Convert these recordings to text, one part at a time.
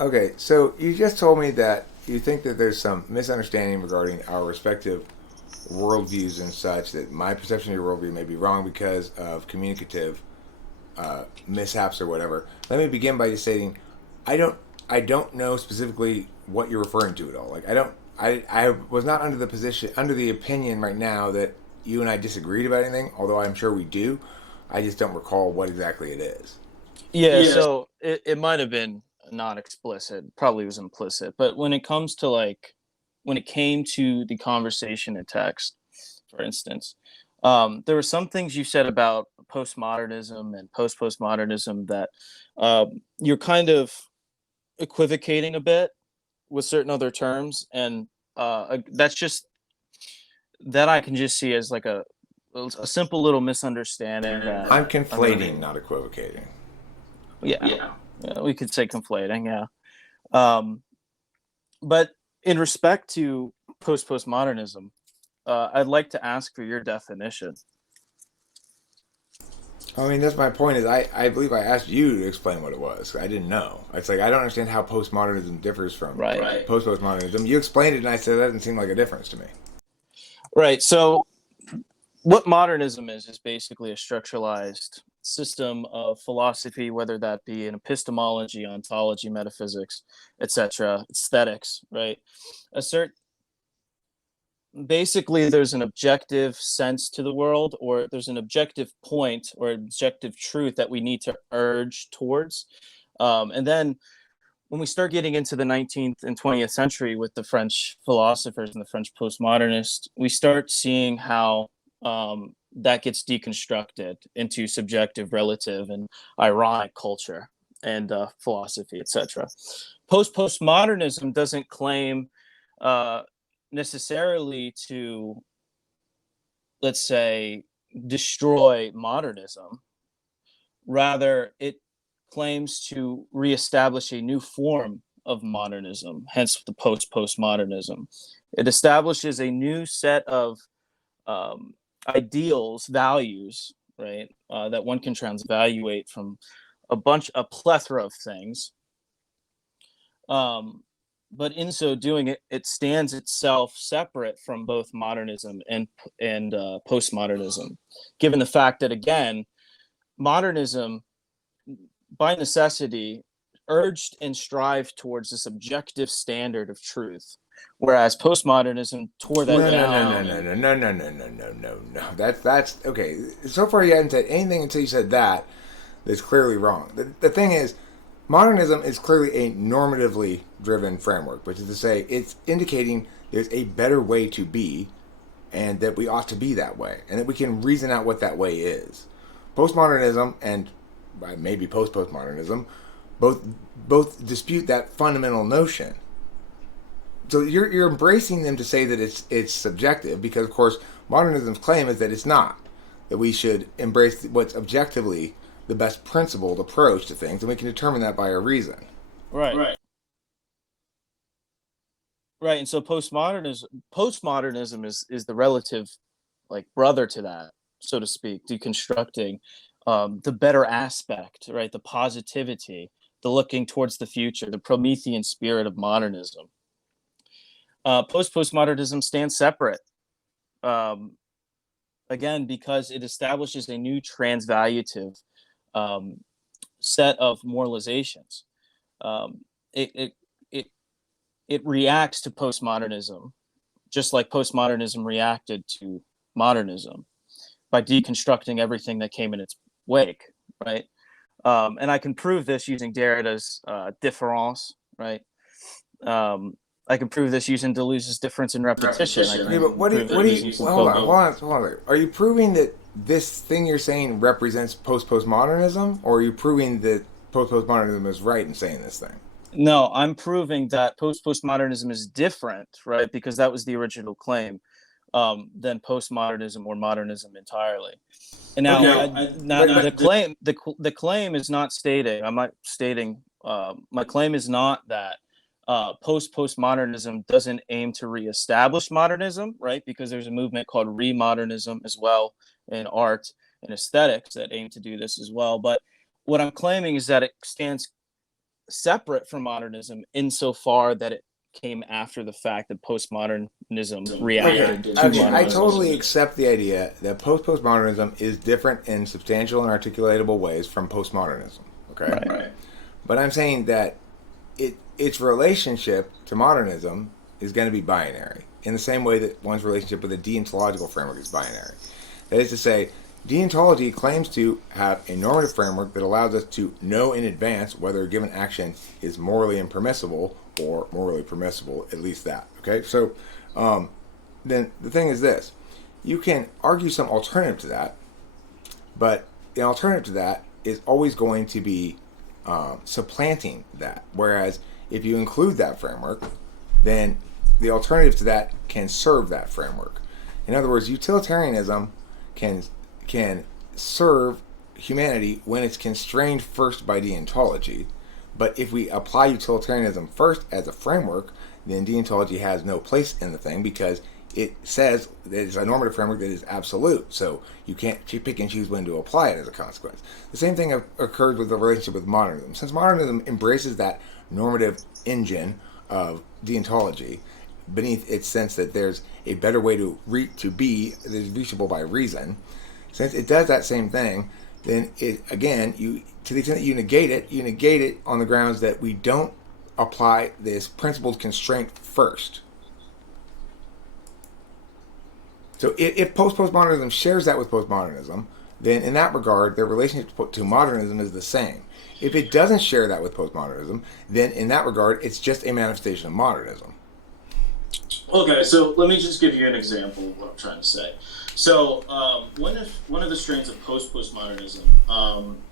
Okay, so you just told me that you think that there's some misunderstanding regarding our respective worldviews and such, that my perception of your worldview may be wrong because of communicative mishaps or whatever. Let me begin by just stating, I don't, I don't know specifically what you're referring to at all. Like, I was not under the opinion right now that you and I disagreed about anything, although I'm sure we do. I just don't recall what exactly it is. Yeah, so it might have been not explicit, probably was implicit, but when it came to the conversation in text, for instance, there were some things you said about postmodernism and post-postmodernism that you're kind of equivocating a bit with certain other terms, and that's just that I can just see as like a simple little misunderstanding that I'm I mean, conflating, not equivocating. yeah, yeah, we could say conflating, yeah. Um, but in respect to postmodernism, I'd like to ask for your definition. I mean, that's my point. Is I believe I asked you to explain what it was. I didn't know. It's like I don't understand how postmodernism differs from Right. post-postmodernism. You explained it, and I said that doesn't seem like a difference to me. Right. So what modernism is basically a structuralized system of philosophy, whether that be in epistemology, ontology, metaphysics, etc., aesthetics, right? Assert basically there's an objective sense to the world, or there's an objective point or objective truth that we need to urge towards. And then when we start getting into the 19th and 20th century with the French philosophers and the French postmodernists, we start seeing how that gets deconstructed into subjective, relative, and ironic culture and philosophy, etc. Postmodernism doesn't claim uh, necessarily to, let's say, destroy modernism. Rather, it claims to reestablish a new form of modernism, hence the postmodernism. It establishes a new set of um, ideals, values, right, that one can transvaluate from a plethora of things. Um, but in so doing, it stands itself separate from both modernism and postmodernism, given the fact that again, modernism by necessity urged and strived towards this objective standard of truth, whereas postmodernism tore that No, no, no, down no, no, and no, no, no, no, no, no, no, no. That's okay. So far, you haven't said anything until you said that. That's clearly wrong. The thing is, modernism is clearly a normatively driven framework, which is to say, it's indicating there's a better way to be, and that we ought to be that way, and that we can reason out what that way is. Postmodernism and maybe post-postmodernism both dispute that fundamental notion. So you're embracing them to say that it's subjective because, of course, modernism's claim is that it's not. That we should embrace what's objectively the best principled approach to things, and we can determine that by our reason. right. Right, and so postmodernism is the relative like brother to that, so to speak, deconstructing the better aspect, right? The positivity, the looking towards the future, the Promethean spirit of modernism. Postmodernism stands separate, um, again because it establishes a new transvaluative um, set of moralizations. Um, it, it it it reacts to postmodernism just like postmodernism reacted to modernism by deconstructing everything that came in its wake, right? And I can prove this using Derrida's difference, right? Um, I can prove this using Deleuze's difference in repetition. I Okay, can but prove what it do using you? Well, hold on, Foucault. hold on, hold on. Are you proving that this thing you're saying represents postmodernism, or are you proving that postmodernism is right in saying this thing? No, I'm proving that postmodernism is different, right? Because that was the original claim, than postmodernism or modernism entirely. And now, Okay, the claim is not stating. I'm not stating. My claim is not that postmodernism doesn't aim to reestablish modernism, right? Because there's a movement called remodernism as well in art and aesthetics that aim to do this as well. But what I'm claiming is that it stands separate from modernism insofar that it came after the fact that postmodernism reacted to Okay, I modernism. totally accept the idea that postmodernism is different in substantial and articulatable ways from postmodernism. Okay, Right. but I'm saying that its relationship to modernism is going to be binary, in the same way that one's relationship with a deontological framework is binary. That is to say, deontology claims to have a normative framework that allows us to know in advance whether a given action is morally impermissible or morally permissible, at least that. Okay, so then the thing is this: you can argue some alternative to that, but the alternative to that is always going to be supplanting that. Whereas if you include that framework, then the alternative to that can serve that framework. In other words, utilitarianism can serve humanity when it's constrained first by deontology. But if we apply utilitarianism first as a framework, then deontology has no place in the thing, because it says that it's a normative framework that is absolute. So you can't pick and choose when to apply it as a consequence. The same thing occurs with the relationship with modernism. Since modernism embraces that normative engine of deontology beneath its sense that there's a better way to be that is reachable by reason, since it does that same thing, then it, again, to the extent that you negate it on the grounds that we don't apply this principled constraint first. So if postmodernism shares that with postmodernism, then in that regard, their relationship to modernism is the same. If it doesn't share that with postmodernism, then in that regard, it's just a manifestation of modernism. Okay, so let me just give you an example of what I'm trying to say. So one of the strains of postmodernism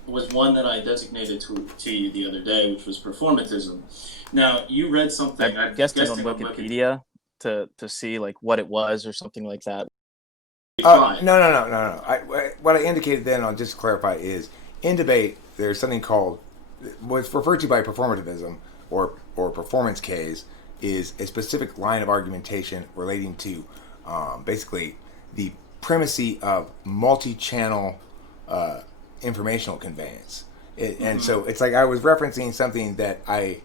was one that I designated to you the other day, which was performatism. Now, you read something. I guessed it on Wikipedia to see like what it was or something like that. No. What I indicated then, I'll just clarify, is in debate there's something called, what's referred to by performativism or performance case, is a specific line of argumentation relating to basically the primacy of multi-channel informational conveyance. And so it's like I was referencing something that I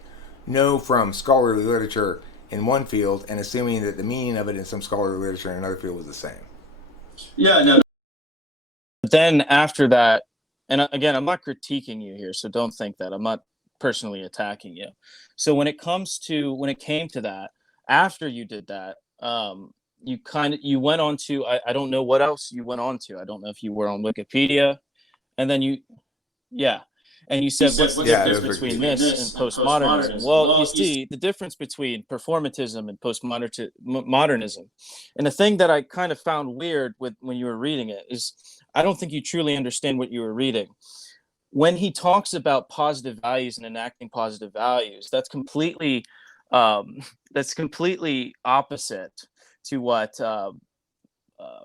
know from scholarly literature in one field and assuming that the meaning of it in some scholarly literature in another field was the same. Yeah, no. But then after that, and again, I'm not critiquing you here, so don't think that. I'm not personally attacking you. So when it came to that, after you did that, you went on to, I don't know what else you went on to. I don't know if you were on Wikipedia, and then you said, what's the difference between this and postmodernism? Well, you see, the difference between performatism and postmodernism, and the thing that I kind of found weird when you were reading it is, I don't think you truly understand what you were reading. When he talks about positive values and enacting positive values, that's completely opposite to what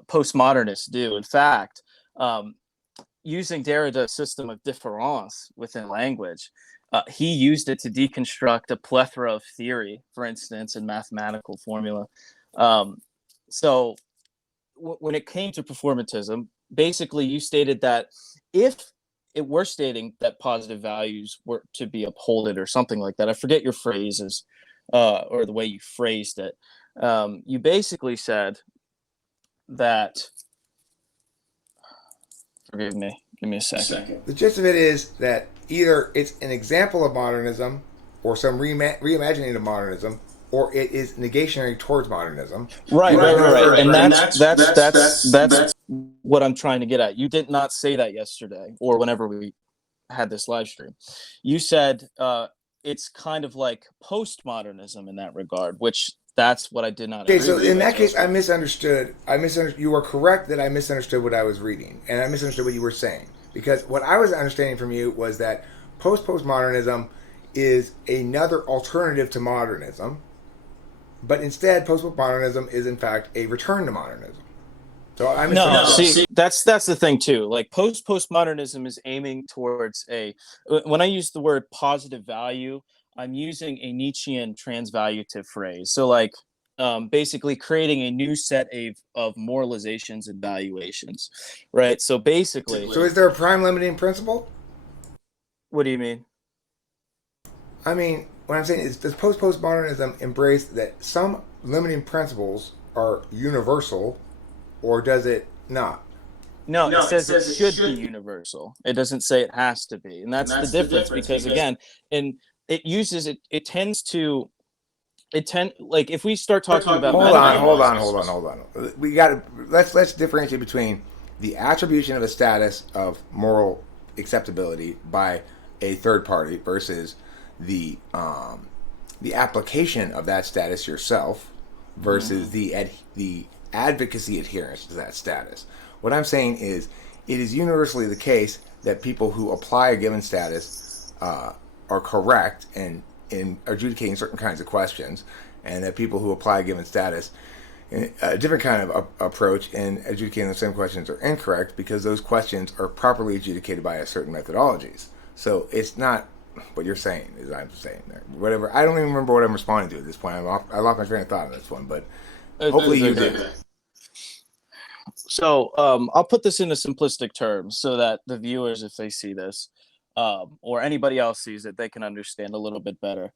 postmodernists do. In fact, using Derrida's system of difference within language, he used it to deconstruct a plethora of theory, for instance, in mathematical formula. So when it came to performatism, basically you stated that if it were stating that positive values were to be upholded or something like that, I forget your phrases or the way you phrased it. You basically said that, forgive me, give me a second. The gist of it is that either it's an example of modernism or some reimagining of modernism, or it is negationary towards modernism. Right. And that's what I'm trying to get at. You did not say that yesterday or whenever we had this live stream. You said it's kind of like postmodernism in that regard, which that's what I did not agree with. Okay, so in that case, I misunderstood. You were correct that I misunderstood what I was reading, and I misunderstood what you were saying. Because what I was understanding from you was that postmodernism is another alternative to modernism, but instead postmodernism is in fact a return to modernism. So I see, that's the thing too. Like postmodernism is aiming towards when I use the word positive value, I'm using a Nietzschean transvaluative phrase. So like basically creating a new set of moralizations and valuations, right? So basically, so is there a prime limiting principle? What do you mean? I mean, what I'm saying is, does postmodernism embrace that some limiting principles are universal, or does it not? No, it No, it says it says it should be should be, universal. It doesn't say it has to be. And and that's the that's the difference difference because because again, and it uses it tends to like if we start we're talking talking about Hold about on, hold metaphysics, on, hold on, hold on. We got to let's differentiate between the attribution of a status of moral acceptability by a third party versus the the application of that status yourself versus the advocacy adherence to that status. What I'm saying is, it is universally the case that people who apply a given status are correct in adjudicating certain kinds of questions, and that people who apply a given status a different kind of approach in adjudicating the same questions are incorrect because those questions are properly adjudicated by a certain methodologies. So it's not what you're saying, is I'm saying there. Whatever. I don't even remember what I'm responding to at this point. I lost my train of thought on this one, but hopefully you okay. do. So I'll put this into simplistic terms so that the viewers, if they see this, or anybody else sees it, they can understand a little bit better.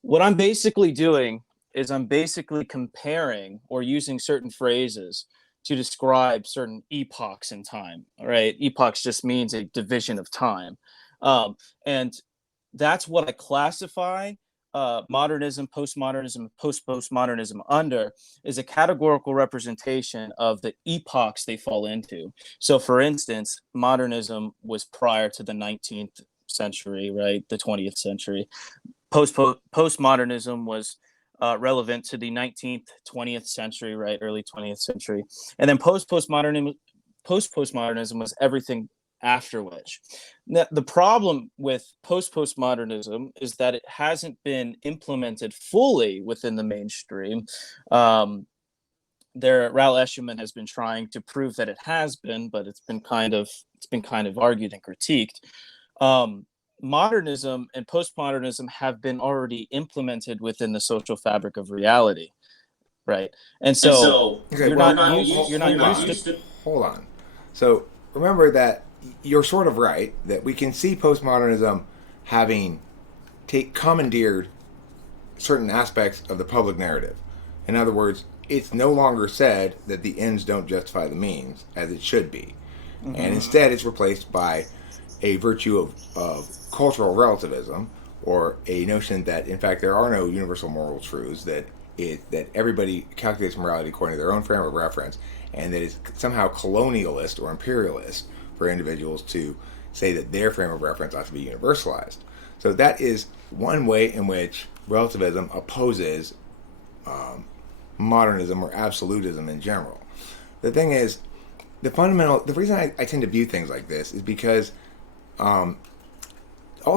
What I'm basically doing is I'm basically comparing or using certain phrases to describe certain epochs in time. All right, epochs just means a division of time, and that's what I classify modernism, postmodernism, post-postmodernism under is a categorical representation of the epochs they fall into. So, for instance, modernism was prior to the 19th century, right? The 20th century. Postmodernism was relevant to the 19th, 20th century, right? Early 20th century. And then post-postmodernism was everything after which. Now, the problem with postmodernism is that it hasn't been implemented fully within the mainstream. Raoul Eshelman has been trying to prove that it has been, but it's been kind of argued and critiqued. Modernism and postmodernism have been already implemented within the social fabric of reality, right? And so Okay, you're well, not used to. hold on. So remember that you're sort of right that we can see postmodernism having commandeered certain aspects of the public narrative. In other words, it's no longer said that the ends don't justify the means, as it should be. And instead, it's replaced by a virtue of cultural relativism, or a notion that, in fact, there are no universal moral truths, that everybody calculates morality according to their own frame of reference, and that it's somehow colonialist or imperialist for individuals to say that their frame of reference ought to be universalized. So that is one way in which relativism opposes modernism or absolutism in general. The thing is, the reason I tend to view things like this is because all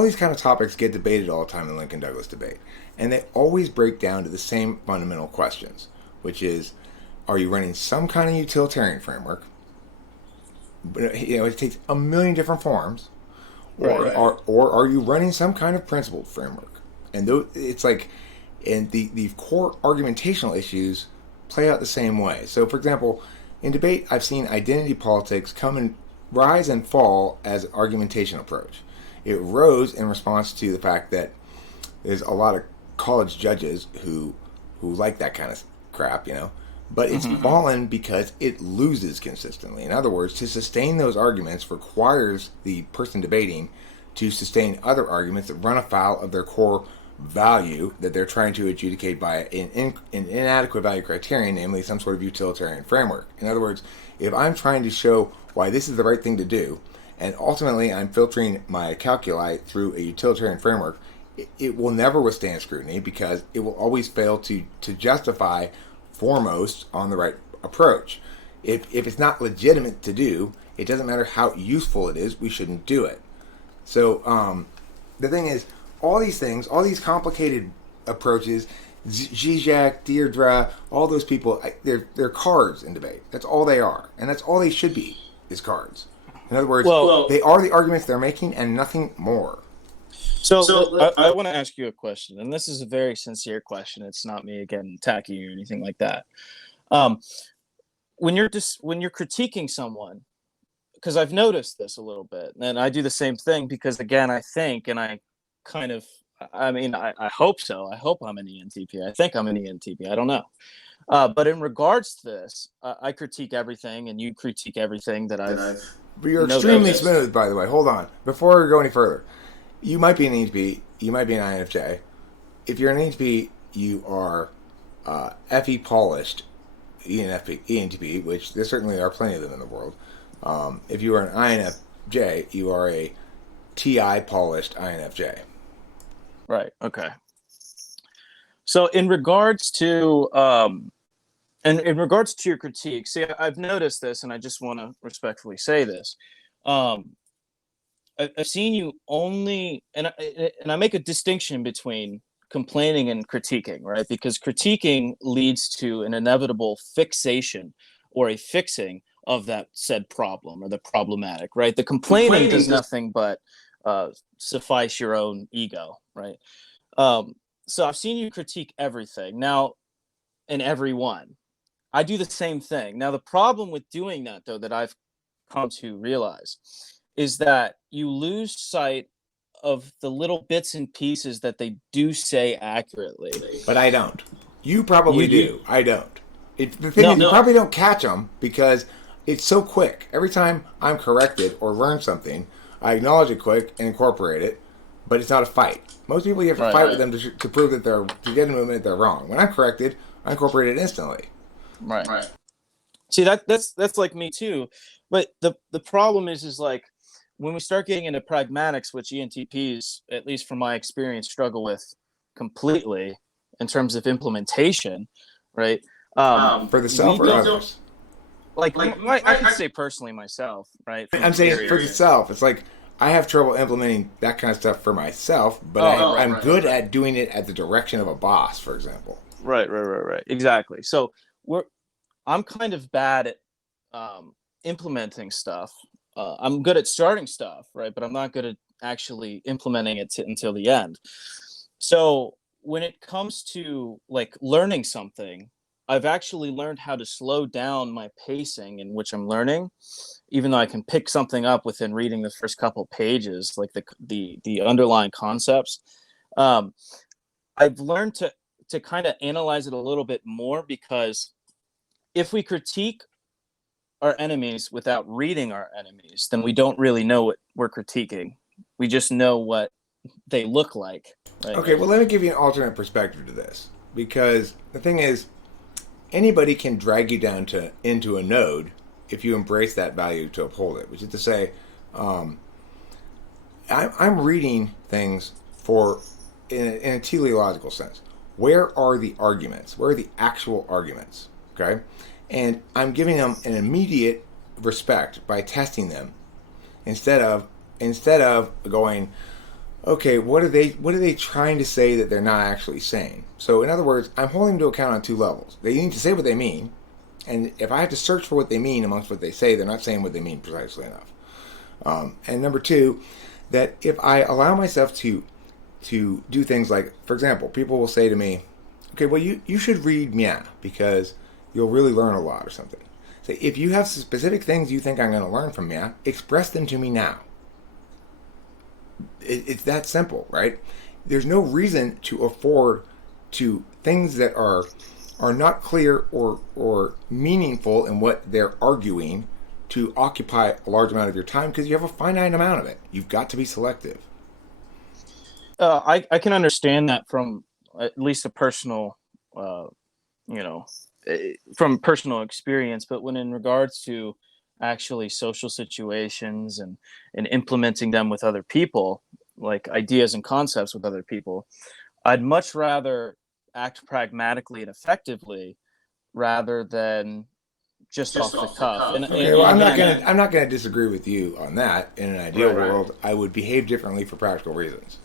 these kind of topics get debated all the time in the Lincoln Douglas debate, and they always break down to the same fundamental questions, which is, are you running some kind of utilitarian framework? It takes a million different forms, or are you running some kind of principled framework? And it's like, and the core argumentational issues play out the same way. So, for example, in debate, I've seen identity politics come and rise and fall as an argumentation approach. It rose in response to the fact that there's a lot of college judges who like that kind of crap, but it's fallen because it loses consistently. In other words, to sustain those arguments requires the person debating to sustain other arguments that run afoul of their core value that they're trying to adjudicate by an inadequate value criterion, namely some sort of utilitarian framework. In other words, if I'm trying to show why this is the right thing to do, and ultimately I'm filtering my calculi through a utilitarian framework, it will never withstand scrutiny because it will always fail to justify foremost on the right approach. If it's not legitimate to do, it doesn't matter how useful it is, we shouldn't do it. So the thing is, all these things, all these complicated approaches, Zizek, Deirdre, all those people, they're cards in debate. That's all they are. And that's all they should be, is cards. In other words, they are the arguments they're making and nothing more. So I want to ask you a question, and this is a very sincere question. It's not me, again, attacking you or anything like that. When you're critiquing someone, because I've noticed this a little bit, and I do the same thing because, again, I think, and I kind of I mean, I hope so. I hope I'm an ENTP. I think I'm an ENTP. I don't know. But in regards to this, I critique everything, and you critique everything that I've But you're extremely noticed. smooth, by the way. Hold on. Before we go any further, you might be an ENTP. You might be an INFJ. If you're an ENTP, you are FE polished ENTP, which there certainly are plenty of them in the world. If you are an INFJ, you are a TI polished INFJ. Right. Okay. So in regards to and in regards to your critique, see, I've noticed this, and I just want to respectfully say this. I've seen you only, and I make a distinction between complaining and critiquing, right? Because critiquing leads to an inevitable fixation or a fixing of that said problem or the problematic, right? The complaining does nothing but suffice your own ego, right? So I've seen you critique everything now and everyone. I do the same thing. Now, the problem with doing that, though, that I've come to realize is that you lose sight of the little bits and pieces that they do say accurately. But I don't. You probably do. I don't. The thing is, you probably don't catch them because it's so quick. Every time I'm corrected or learn something, I acknowledge it quick and incorporate it, but it's not a fight. Most people, you have to fight with them to prove that to get a movement that they're wrong. When I'm corrected, I incorporate it instantly. Right. See, that's like me too. But the problem is like when we start getting into pragmatics, which ENTPs, at least from my experience, struggle with completely in terms of implementation, right? For the self or others? I can say personally myself, right? I'm saying for the self. It's like I have trouble implementing that kind of stuff for myself, but I'm good at doing it at the direction of a boss, for example. Right. Exactly. So I'm kind of bad at implementing stuff. I'm good at starting stuff, right? But I'm not good at actually implementing it until the end. So when it comes to like learning something, I've actually learned how to slow down my pacing in which I'm learning, even though I can pick something up within reading the first couple pages, like the underlying concepts. I've learned to kind of analyze it a little bit more, because if we critique our enemies without reading our enemies, then we don't really know what we're critiquing. We just know what they look like. Right? Okay, well, let me give you an alternate perspective to this, because the thing is, anybody can drag you down into a node if you embrace that value to uphold it, which is to say, I'm reading things in a teleological sense. Where are the arguments? Where are the actual arguments? Okay? And I'm giving them an immediate respect by testing them instead of going, okay, what are they trying to say that they're not actually saying? So in other words, I'm holding them to account on two levels. They need to say what they mean, and if I have to search for what they mean amongst what they say, they're not saying what they mean precisely enough. And number two, that if I allow myself to do things like, for example, people will say to me, okay, well, you should read Mia because you'll really learn a lot or something. So if you have specific things you think I'm going to learn from Mia, express them to me now. It's that simple, right? There's no reason to afford to things that are not clear or meaningful in what they're arguing to occupy a large amount of your time, because you have a finite amount of it. You've got to be selective. I can understand that from at least a personal, from personal experience. But when in regards to actually social situations and implementing them with other people, like ideas and concepts with other people, I'd much rather act pragmatically and effectively rather than just off the cuff. I'm not gonna disagree with you on that. In an ideal world, I would behave differently for practical reasons.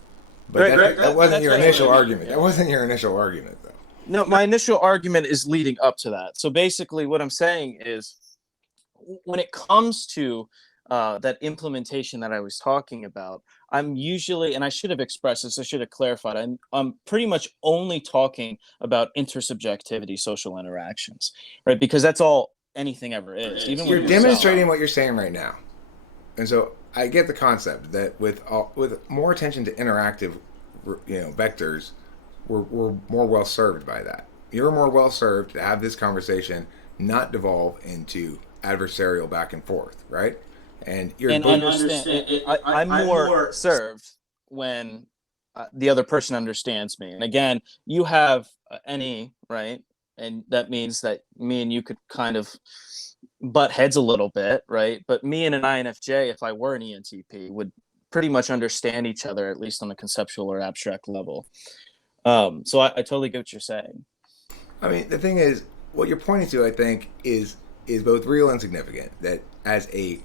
But that wasn't your initial argument. That wasn't your initial argument, though. No, my initial argument is leading up to that. So basically what I'm saying is, when it comes to that implementation that I was talking about, I'm usually, and I should have expressed this, I should have clarified, I'm pretty much only talking about intersubjectivity, social interactions, right? Because that's all anything ever is. Even you're demonstrating what you're saying right now. And so I get the concept that with more attention to interactive vectors, we're more well served by that. You're more well served to have this conversation not devolve into adversarial back and forth, right? And you're And I'm more served when the other person understands me. And again, you have any, right? And that means that me and you could kind of butt heads a little bit, right? But me and an INFJ, if I were an ENTP, would pretty much understand each other, at least on a conceptual or abstract level. So I totally get what you're saying. I mean, the thing is, what you're pointing to, I think, is both real and significant. That as a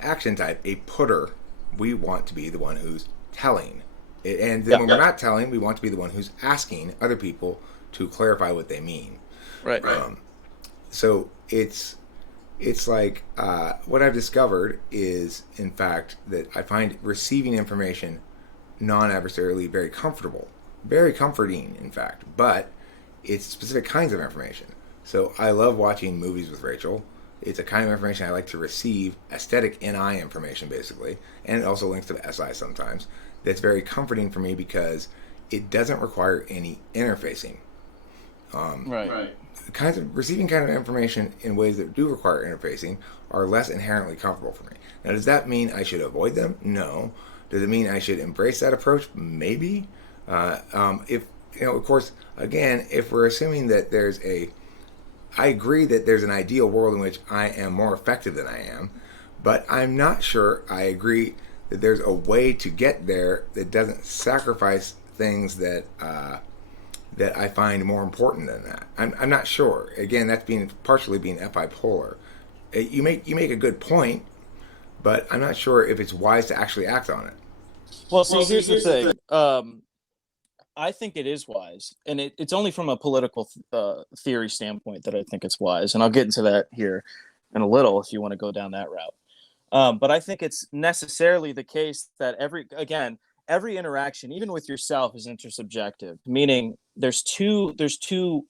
action type, a putter, we want to be the one who's telling. And then when we're not telling, we want to be the one who's asking other people to clarify what they mean. Right. So it's like what I've discovered is, in fact, that I find receiving information non-adversarially very comfortable. Very comforting, in fact. But it's specific kinds of information. So I love watching movies with Rachel. It's a kind of information I like to receive, aesthetic NI information, basically. And it also links to the SI sometimes. That's very comforting for me because it doesn't require any interfacing. Right. Receiving kind of information in ways that do require interfacing are less inherently comfortable for me. Now, does that mean I should avoid them? No. Does it mean I should embrace that approach? Maybe. If of course, again, if we're assuming that I agree that there's an ideal world in which I am more effective than I am, but I'm not sure I agree that there's a way to get there that doesn't sacrifice things that I find more important than that. I'm not sure. Again, that's partially being FI polar. You make a good point, but I'm not sure if it's wise to actually act on it. Well, here's the thing. I think it is wise, and it's only from a political theory standpoint that I think it's wise, and I'll get into that here in a little if you want to go down that route. But I think it's necessarily the case that every interaction, even with yourself, is intersubjective, meaning there's two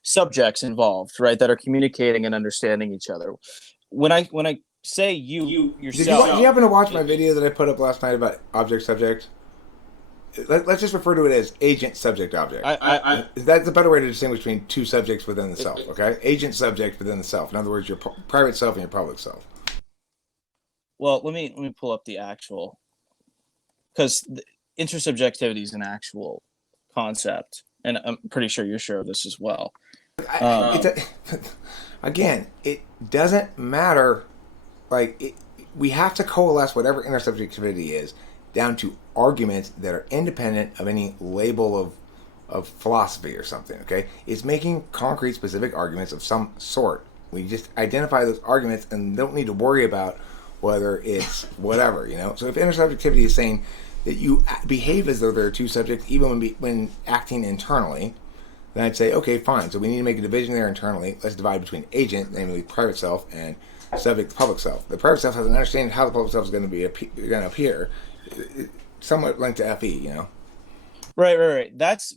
subjects involved, right, that are communicating and understanding each other. When I say you yourself, did you happen to watch my video that I put up last night about object subject? Let's just refer to it as agent subject object. That's a better way to distinguish between two subjects within the self. Okay, agent subject within the self. In other words, your private self and your public self. Well, let me pull up the actual, because intersubjectivity is an actual concept, and I'm pretty sure you're sure of this as well. Again, it doesn't matter. We have to coalesce whatever intersubjectivity is down to arguments that are independent of any label of philosophy or something, okay? It's making concrete, specific arguments of some sort. We just identify those arguments and don't need to worry about whether it's whatever, So if intersubjectivity is saying that you behave as though there are two subjects even when acting internally, then I'd say, okay, fine. So we need to make a division there internally. Let's divide between agent, namely private self, and subject, public self. The private self has an understanding of how the public self is going to appear. Somewhat linked to FE, Right. That's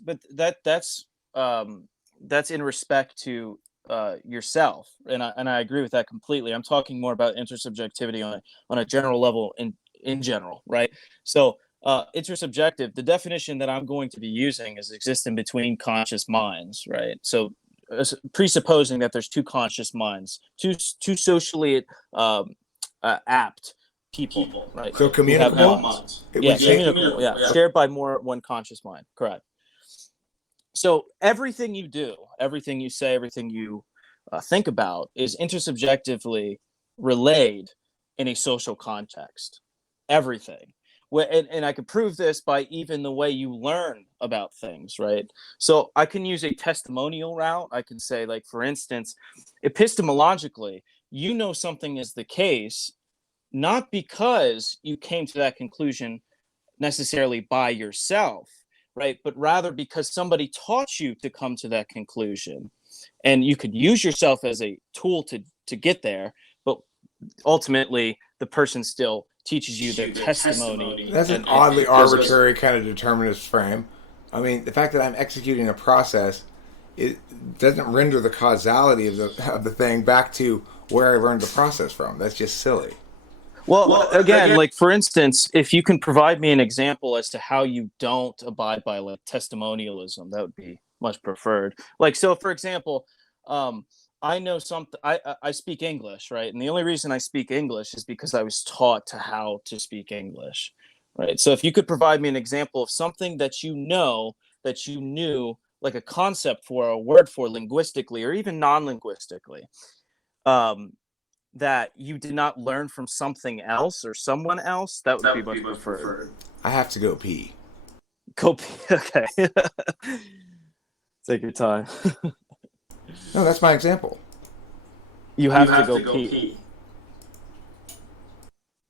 in respect to yourself, and I agree with that completely. I'm talking more about intersubjectivity on a general level in general, right? So intersubjective, the definition that I'm going to be using is existing between conscious minds, right? So presupposing that there's two conscious minds, two socially apt people, right? So communicable minds. Communicable. Shared by one conscious mind. Correct. So everything you do, everything you say, everything you think about is intersubjectively relayed in a social context. Everything. And I could prove this by even the way you learn about things, right? So I can use a testimonial route. I can say, like, for instance, epistemologically, something is the case, not because you came to that conclusion necessarily by yourself, right? But rather because somebody taught you to come to that conclusion. And you could use yourself as a tool to get there, but ultimately the person still teaches you their testimony. That's an oddly arbitrary kind of determinist frame. I mean, the fact that I'm executing a process, it doesn't render the causality of the thing back to where I learned the process from. That's just silly. Well, again, like for instance, if you can provide me an example as to how you don't abide by like testimonialism, that would be much preferred. Like, so for example, um, I know something. I speak English, right? And the only reason I speak English is because I was taught to how to speak English, right? So if you could provide me an example of something that you know that you knew, like a concept for, a word for linguistically or even non-linguistically, um, that you did not learn from something else or someone else, that would be much preferred. I have to go pee. Go pee. Okay. Take your time. No, that's my example. You have to go pee.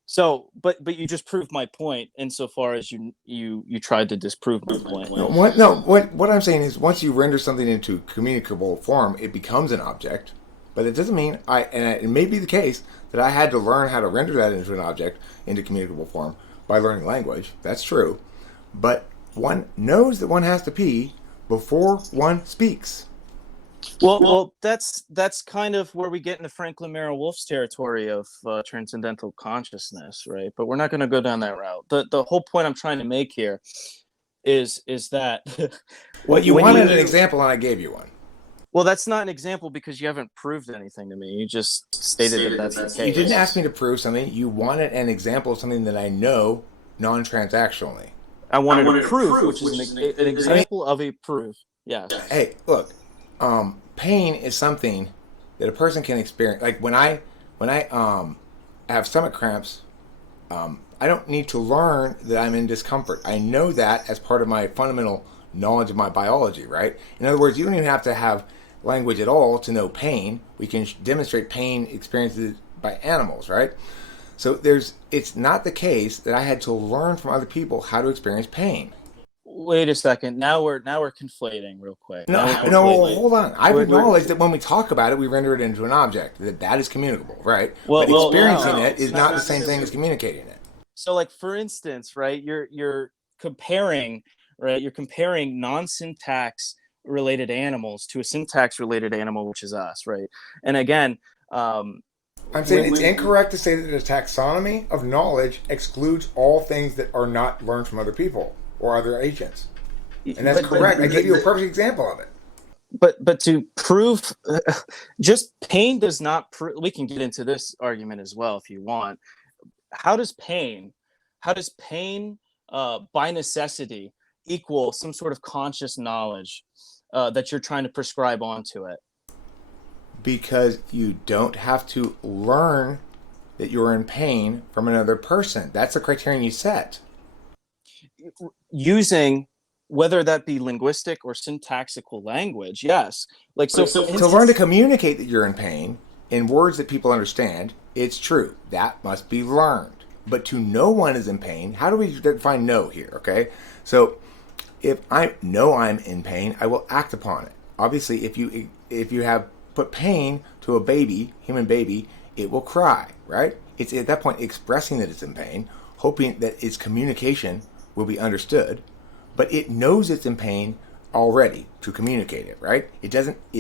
So, but you just proved my point insofar as you tried to disprove my point. What I'm saying is, once you render something into communicable form, it becomes an object. But it doesn't mean it may be the case that I had to learn how to render that into an object into communicable form by learning language. That's true. But one knows that one has to pee before one speaks. Well, that's kind of where we get into Franklin Merrill Wolf's territory of transcendental consciousness, right? But we're not going to go down that route. The whole point I'm trying to make here is that well, you wanted an example, and I gave you one. Well, that's not an example because you haven't proved anything to me. You just stated that that's the case. You didn't ask me to prove something. You wanted an example of something that I know non-transactionally. I wanted a proof, which is an example of a proof. Yeah. Hey, look. Pain is something that a person can experience. Like when I have stomach cramps, I don't need to learn that I'm in discomfort. I know that as part of my fundamental knowledge of my biology, right? In other words, you don't even have to have language at all to know pain. We can demonstrate pain experiences by animals, right? So it's not the case that I had to learn from other people how to experience pain. Wait a second. Now we're conflating real quick. No, hold on. I've acknowledged that when we talk about it, we render it into an object. That is communicable, right? But experiencing it is not the same thing as communicating it. So, like for instance, right? You're comparing, right? You're comparing non-syntax related animals to a syntax related animal, which is us, right? And again, I'm saying it's incorrect to say that the taxonomy of knowledge excludes all things that are not learned from other people or other agents, and that's correct. I gave you a perfect example of it. But to prove, just pain does not prove. We can get into this argument as well if you want. How does pain by necessity equal some sort of conscious knowledge that you're trying to prescribe onto it? Because you don't have to learn that you're in pain from another person. That's the criterion you set. Using whether that be linguistic or syntaxical language, yes. Like so to learn to communicate that you're in pain in words that people understand, it's true. That must be learned. But to know one is in pain, how do we define know here? Okay, so if I know I'm in pain, I will act upon it. Obviously, if you have put pain to a baby, human baby, it will cry, right? It's at that point expressing that it's in pain, hoping that its communication will be understood, but it knows it's in pain already to communicate it, right? It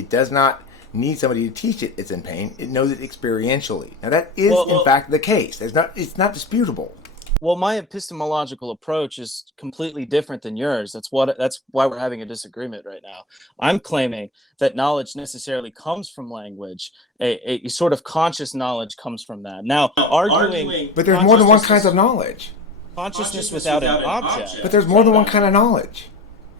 does not need somebody to teach it it's in pain. It knows it experientially. Now that is in fact the case. It's not disputable. Well, my epistemological approach is completely different than yours. That's why we're having a disagreement right now. I'm claiming that knowledge necessarily comes from language. A sort of conscious knowledge comes from that. Now, arguing but there's more than one kind of knowledge. Consciousness without an object. But there's more than one kind of knowledge.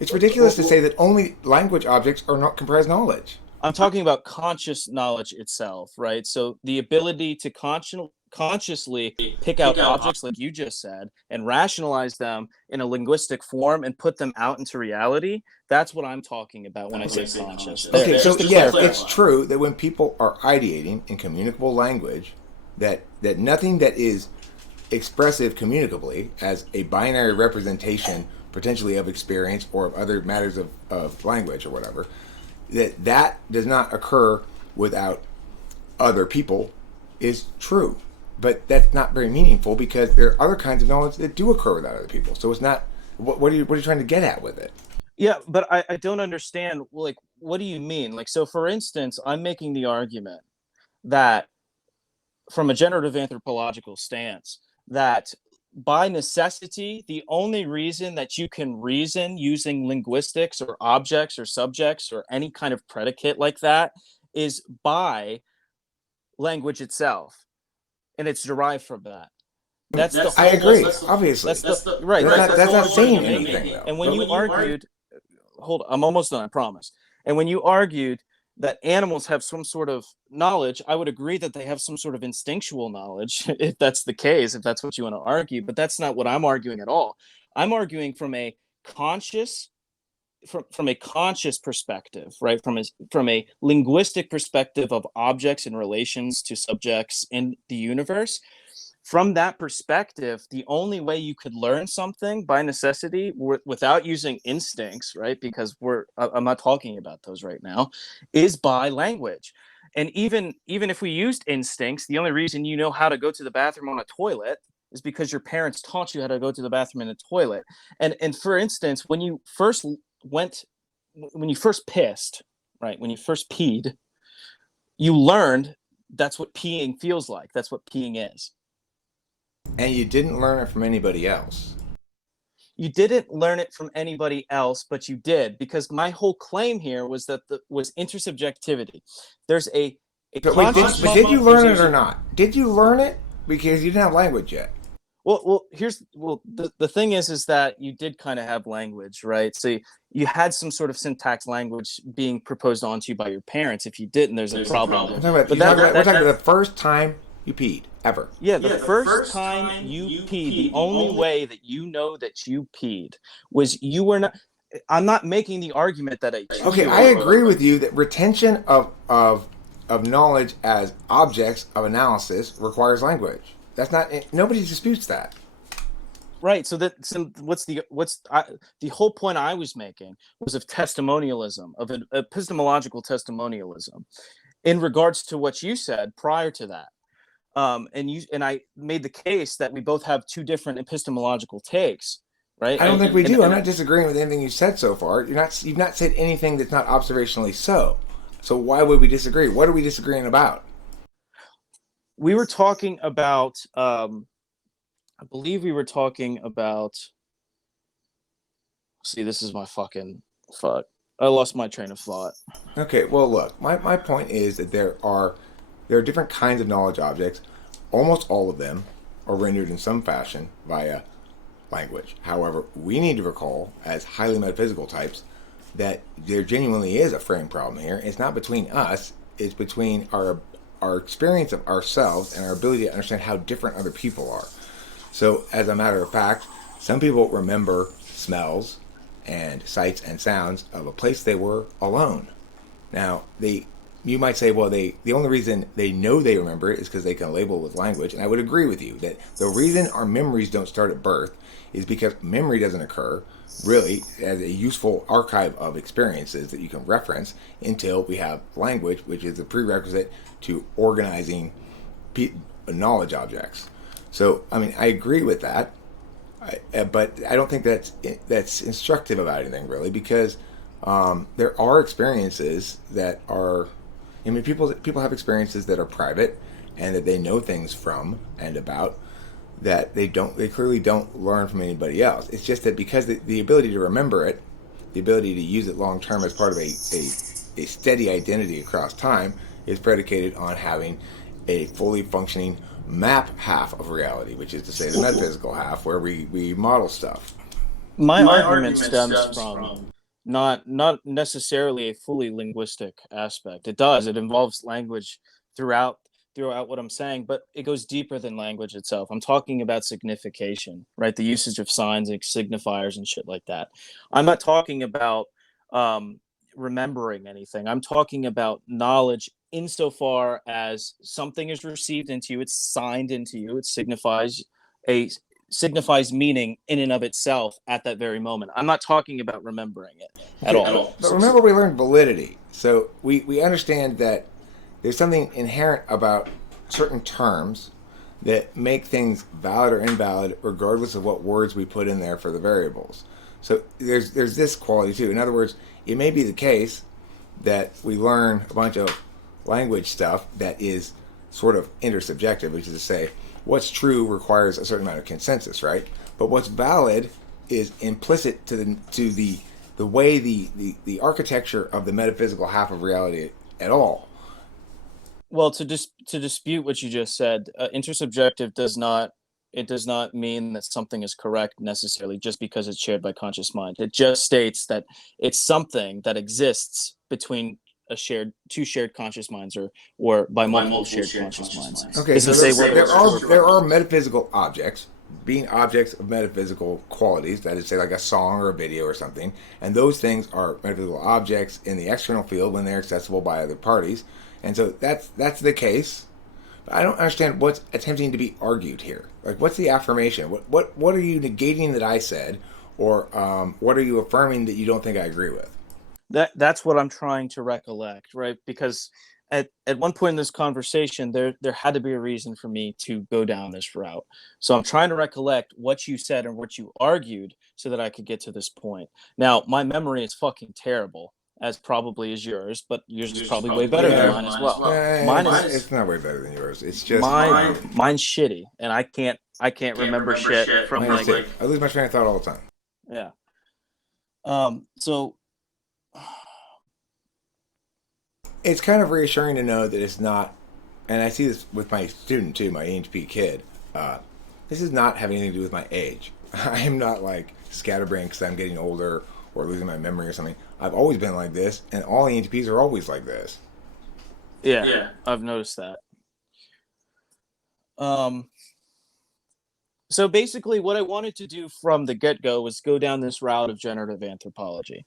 It's ridiculous to say that only language objects are not comprise knowledge. I'm talking about conscious knowledge itself, right? So the ability to consciously pick out objects, like you just said, and rationalize them in a linguistic form and put them out into reality. That's what I'm talking about when I say conscious. Okay, so yes, it's true that when people are ideating in communicable language, that nothing that is expressive communicably as a binary representation potentially of experience or of other matters of language or whatever, that does not occur without other people is true. But that's not very meaningful because there are other kinds of knowledge that do occur without other people. So it's not, what are you trying to get at with it? Yeah, but I don't understand, like, what do you mean? Like, so for instance, I'm making the argument that from a generative anthropological stance that by necessity, the only reason that you can reason using linguistics or objects or subjects or any kind of predicate like that is by language itself, and it's derived from that. I agree. Obviously, that's not saying anything though. And when you argued, hold on, I'm almost done, I promise. And when you argued that animals have some sort of knowledge, I would agree that they have some sort of instinctual knowledge, if that's the case, if that's what you want to argue. But that's not what I'm arguing at all. I'm arguing from a conscious perspective, right? From a linguistic perspective of objects and relations to subjects in the universe. From that perspective, the only way you could learn something by necessity without using instincts, right? Because I'm not talking about those right now, is by language. And even if we used instincts, the only reason you know how to go to the bathroom on a toilet is because your parents taught you how to go to the bathroom in a toilet. And for instance, when you first pissed, right? When you first peed, you learned that's what peeing feels like. That's what peeing is. And you didn't learn it from anybody else. You didn't learn it from anybody else, but you did, because my whole claim here was that was intersubjectivity. There's a but did you learn it or not? Did you learn it because you didn't have language yet? Well, the thing is that you did kind of have language, right? So you had some sort of syntax language being proposed onto you by your parents. If you didn't, there's a problem. We're talking about the first time you peed ever. Yeah, the first time you peed, the only way that you know that you peed was you were not. I'm not making the argument that Okay, I agree with you that retention of knowledge as objects of analysis requires language. That's not, nobody disputes that. Right. So the whole point I was making was of testimonialism, of an epistemological testimonialism, in regards to what you said prior to that. And I made the case that we both have two different epistemological takes, right? I don't think we do. I'm not disagreeing with anything you said so far. You've not said anything that's not observationally so. So why would we disagree? What are we disagreeing about? We were talking about, I believe we were talking about, see, this is my fuck. I lost my train of thought. Okay, well, look, my point is that there are different kinds of knowledge objects. Almost all of them are rendered in some fashion via language. However, we need to recall, as highly metaphysical types, that there genuinely is a frame problem here. It's not between us, it's between our experience of ourselves and our ability to understand how different other people are. So, as a matter of fact, some people remember smells and sights and sounds of a place they were alone. Now, you might say, well, the only reason they know they remember it is because they can label it with language. And I would agree with you that the reason our memories don't start at birth is because memory doesn't occur really as a useful archive of experiences that you can reference until we have language, which is a prerequisite to organizing knowledge objects. So, I mean, I agree with that, but I don't think that's instructive about anything really, because there are experiences that are, I mean, people have experiences that are private and that they know things from and about that they clearly don't learn from anybody else. It's just that because the ability to remember it, the ability to use it long term as part of a steady identity across time is predicated on having a fully functioning map half of reality, which is to say the metaphysical half where we model stuff. My argument stems from not necessarily a fully linguistic aspect. It involves language throughout what I'm saying, but it goes deeper than language itself. I'm talking about signification, right? The usage of signs and signifiers and shit like that. I'm not talking about remembering anything. I'm talking about knowledge insofar as something is received into you, it's signed into you, it signifies meaning in and of itself at that very moment. I'm not talking about remembering it at all. But remember, we learned validity. So we understand that there's something inherent about certain terms that make things valid or invalid regardless of what words we put in there for the variables. So there's this quality too. In other words, it may be the case that we learn a bunch of language stuff that is sort of intersubjective, which is to say, what's true requires a certain amount of consensus, right? But what's valid is implicit to the way the architecture of the metaphysical half of reality at all. Well, to dispute what you just said, intersubjective does not mean that something is correct necessarily just because it's shared by conscious mind. It just states that it's something that exists between two shared conscious minds, or by multiple shared conscious minds. Okay, so there are metaphysical objects, being objects of metaphysical qualities, that is, say, like a song or a video or something, and those things are metaphysical objects in the external field when they're accessible by other parties, and so that's the case. But I don't understand what's attempting to be argued here. Like, what's the affirmation? What are you negating that I said, or what are you affirming that you don't think I agree with? That's what I'm trying to recollect, right? Because at one point in this conversation, there had to be a reason for me to go down this route. So I'm trying to recollect what you said and what you argued so that I could get to this point. Now, my memory is fucking terrible, as probably is yours, but yours is probably way better than mine as well. It's not way better than yours. It's just mine's shitty, and I can't remember shit from like I lose my train of thought all the time. Yeah. So it's kind of reassuring to know that it's not, and I see this with my student too, my ENTP kid. This is not having anything to do with my age. I am not like scatterbrained because I'm getting older or losing my memory or something. I've always been like this, and all ENTPs are always like this. Yeah, I've noticed that. So basically what I wanted to do from the get-go was go down this route of generative anthropology,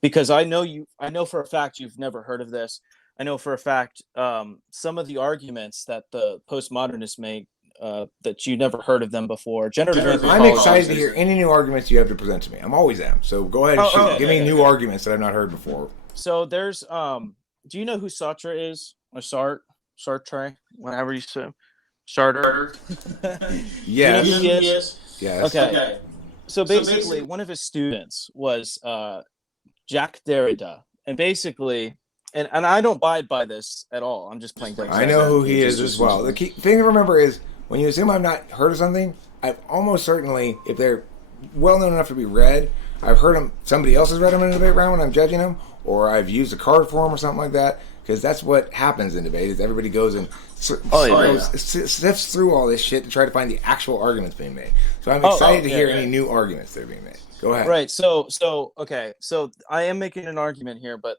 because I know for a fact you've never heard of this. I know for a fact some of the arguments that the postmodernists make, that you never heard of them before. Generative anthropology. I'm excited to hear any new arguments you have to present to me. I'm always am. So go ahead and shoot. Give me new arguments that I've not heard before. So there's do you know who Sartre is? Or Sartre, whatever you say. Sartre. Yes. Do you know who he is? Yes. Okay. So basically, one of his students was Jacques Derrida, and basically, and I don't abide by this at all. I'm just playing. I know who he is as well. The key thing to remember is when you assume I've not heard of something, I've almost certainly, if they're well known enough to be read, I've heard them. Somebody else has read them in a debate round when I'm judging them, or I've used a card for them or something like that. Because that's what happens in debate, is everybody goes and sifts through all this shit to try to find the actual arguments being made. So I'm excited to hear any new arguments that are being made. Go ahead. Right. So okay. So I am making an argument here, but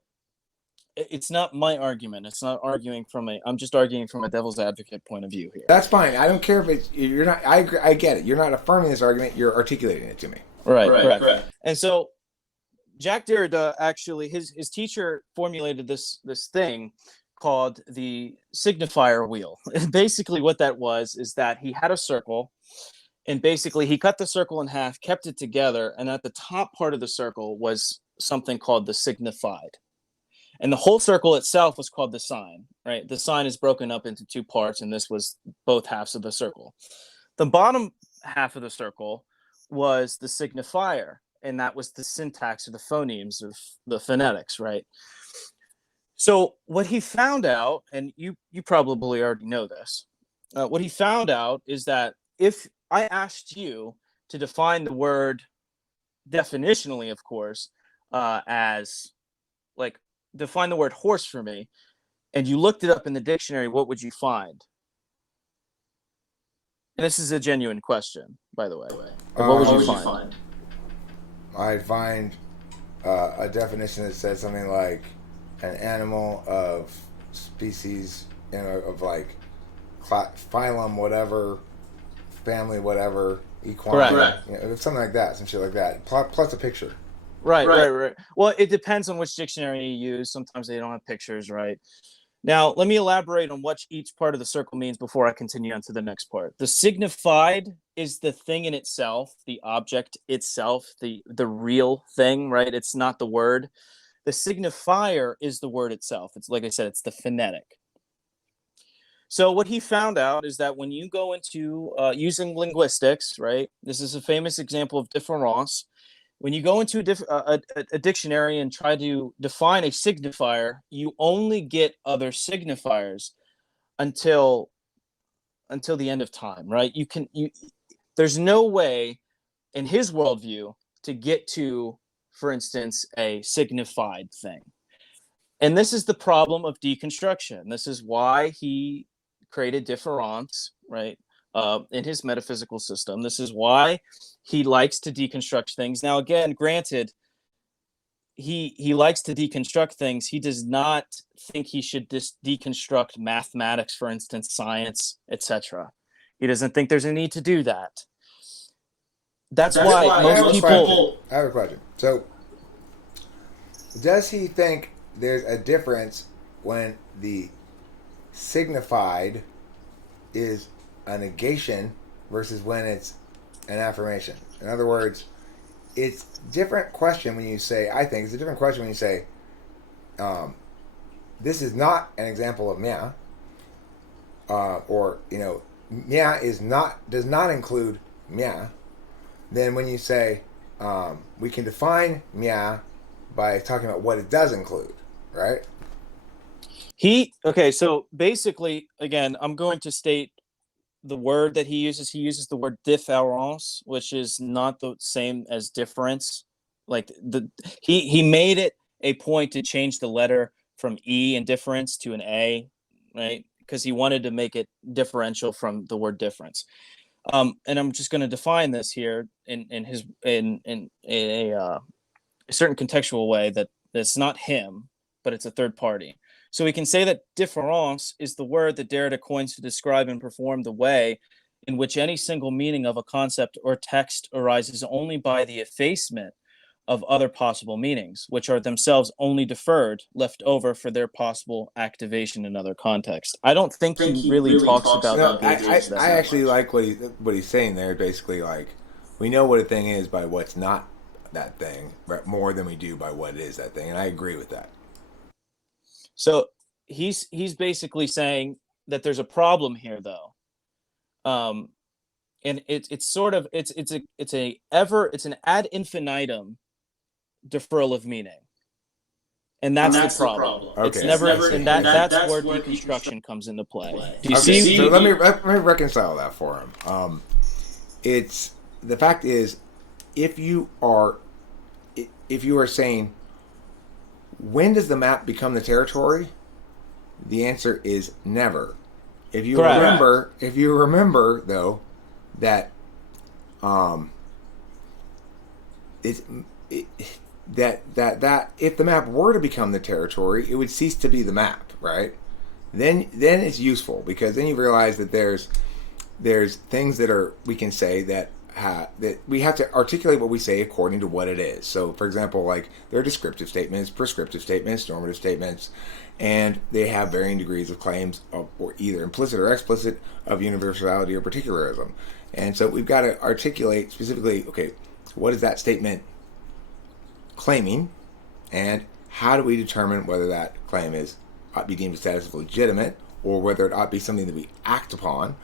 it's not my argument. It's not arguing I'm just arguing from a devil's advocate point of view here. That's fine. I don't care if you're not. I agree, I get it. You're not affirming this argument. You're articulating it to me. Right. Correct. And so Jacques Derrida, actually, his teacher formulated this thing called the signifier wheel. And basically what that was is that he had a circle, and basically he cut the circle in half, kept it together, and at the top part of the circle was something called the signified. And the whole circle itself was called the sign, right? The sign is broken up into two parts, and this was both halves of the circle. The bottom half of the circle was the signifier, and that was the syntax or the phonemes of the phonetics, right? So what he found out, and you probably already know this, what he found out is that if I asked you to define the word definitionally, of course, as like define the word horse for me, and you looked it up in the dictionary, what would you find? And this is a genuine question, by the way. What would you find? I'd find a definition that said something like an animal of species, of like phylum, whatever, family, whatever, equine, correct. Something like that, some shit like that. Plus a picture. Right. Well, it depends on which dictionary you use. Sometimes they don't have pictures, right? Now, let me elaborate on what each part of the circle means before I continue on to the next part. The signified is the thing in itself, the object itself, the real thing, right? It's not the word. The signifier is the word itself. It's like I said, it's the phonetic. So what he found out is that when you go into using linguistics, right? This is a famous example of difference. When you go into a dictionary and try to define a signifier, you only get other signifiers until the end of time, right? There's no way in his worldview to get to, for instance, a signified thing. And this is the problem of deconstruction. This is why he created difference, right, in his metaphysical system. This is why he likes to deconstruct things. Now, again, granted, he likes to deconstruct things. He does not think he should deconstruct mathematics, for instance, science, etc. He doesn't think there's a need to do that. That's why most people. I have a question. So, does he think there's a difference when the signified is a negation versus when it's an affirmation? In other words, it's a different question when you say, I think it's a different question when you say, this is not an example of mia, or, mia does not include mia, then when you say, we can define mia by talking about what it does include, right? So basically, again, I'm going to state the word that he uses. He uses the word différence, which is not the same as difference. He made it a point to change the letter from E in difference to an A, right? Because he wanted to make it differential from the word difference. And I'm just going to define this here in a certain contextual way that it's not him, but it's a third party. So we can say that différence is the word that Derrida coins to describe and perform the way in which any single meaning of a concept or text arises only by the effacement of other possible meanings, which are themselves only deferred, left over for their possible activation in other contexts. I don't think he really talks about that. I actually like what he's saying there. Basically, like, we know what a thing is by what's not that thing, more than we do by what is that thing, and I agree with that. So he's basically saying that there's a problem here, though, and it's an ad infinitum deferral of meaning, and that's the problem. Okay. It's never, and that's where deconstruction comes into play. Do you okay, see? So let me reconcile that for him. It's the fact is, if you are saying, when does the map become the territory? The answer is never. If you remember though, that that if the map were to become the territory, it would cease to be the map, right? Then it's useful, because then you realize that there's things that we can say that we have to articulate what we say according to what it is. So, for example, like, there are descriptive statements, prescriptive statements, normative statements, and they have varying degrees of claims of, or either implicit or explicit, of universality or particularism. And so we've got to articulate specifically, okay, what is that statement claiming, and how do we determine whether that claim ought to be deemed a status of legitimate, or whether it ought to be something that we act upon,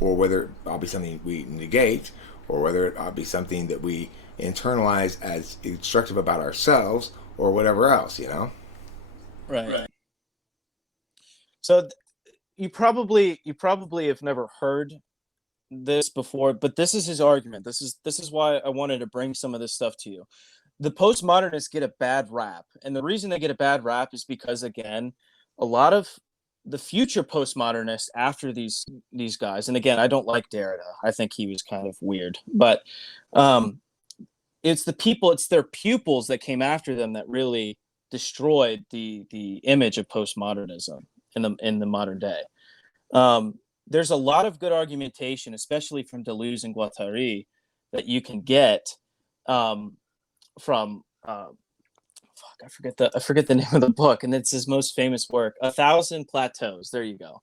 or whether it ought to be something we negate, or whether it ought to be something that we internalize as instructive about ourselves, or whatever else, Right. So you probably have never heard this before, but this is his argument. This is why I wanted to bring some of this stuff to you. The postmodernists get a bad rap, and the reason they get a bad rap is because, again, a lot of the future postmodernists after these guys, and again, I don't like Derrida. I think he was kind of weird, but it's their pupils that came after them that really destroyed the image of postmodernism in the modern day. There's a lot of good argumentation, especially from Deleuze and Guattari, that you can get from I forget the name of the book, and it's his most famous work, 1,000 Plateaus. There you go.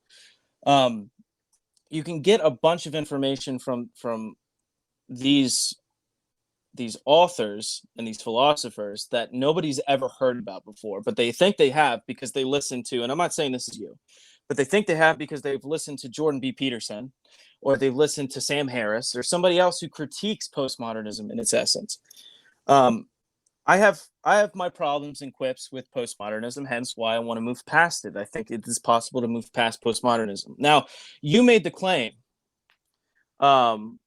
You can get a bunch of information from these authors and these philosophers that nobody's ever heard about before, but they think they have because they listen to, and I'm not saying this is you, but they think they have because they've listened to Jordan B. Peterson, or they've listened to Sam Harris, or somebody else who critiques postmodernism in its essence. I have I have my problems and quips with postmodernism, hence why I want to move past it. I think it is possible to move past postmodernism. Now, you made the claim, um,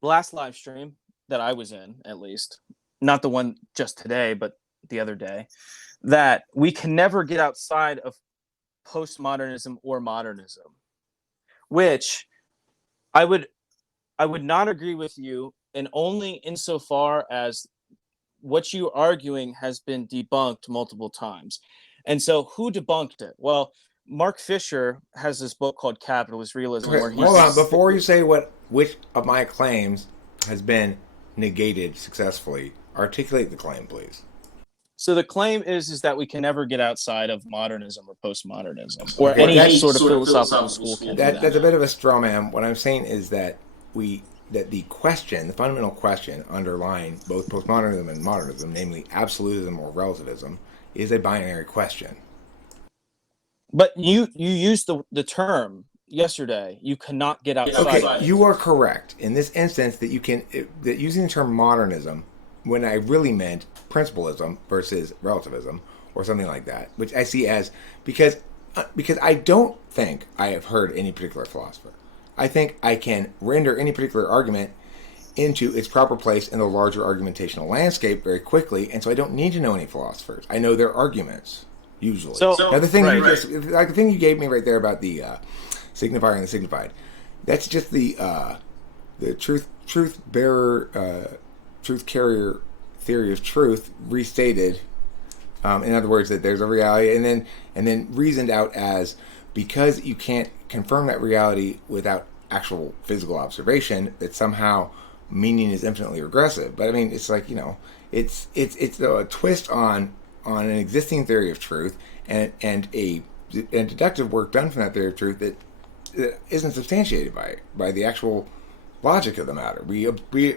last live stream that I was in, at least, not the one just today, but the other day, that we can never get outside of postmodernism or modernism, which I would not agree with you, and only insofar as what you're arguing has been debunked multiple times. And so who debunked it? Well, Mark Fisher has this book called Capitalist Realism, Okay, where hold on. Before you say which of my claims has been negated successfully, articulate the claim, please. So the claim is that we can never get outside of modernism or postmodernism, or Okay, any sort of philosophical school can do that. That's a bit of a straw man. What I'm saying is that the fundamental question underlying both postmodernism and modernism, namely absolutism or relativism, is a binary question. But you used the term yesterday. You cannot get outside. Okay, you are correct in this instance that that using the term modernism when I really meant principalism versus relativism or something like that, which I see as because I don't think I have heard any particular philosopher. I think I can render any particular argument into its proper place in the larger argumentational landscape very quickly, and so I don't need to know any philosophers. I know their arguments usually. So now the thing like the thing you gave me right there about the signifier and the signified, that's just the truth bearer, truth carrier theory of truth restated. In other words, that there's a reality, and then reasoned out as because you can't confirm that reality without actual physical observation, that somehow meaning is infinitely regressive. But I mean, it's like, it's a twist on an existing theory of truth and deductive work done from that theory of truth that isn't substantiated by the actual logic of the matter. We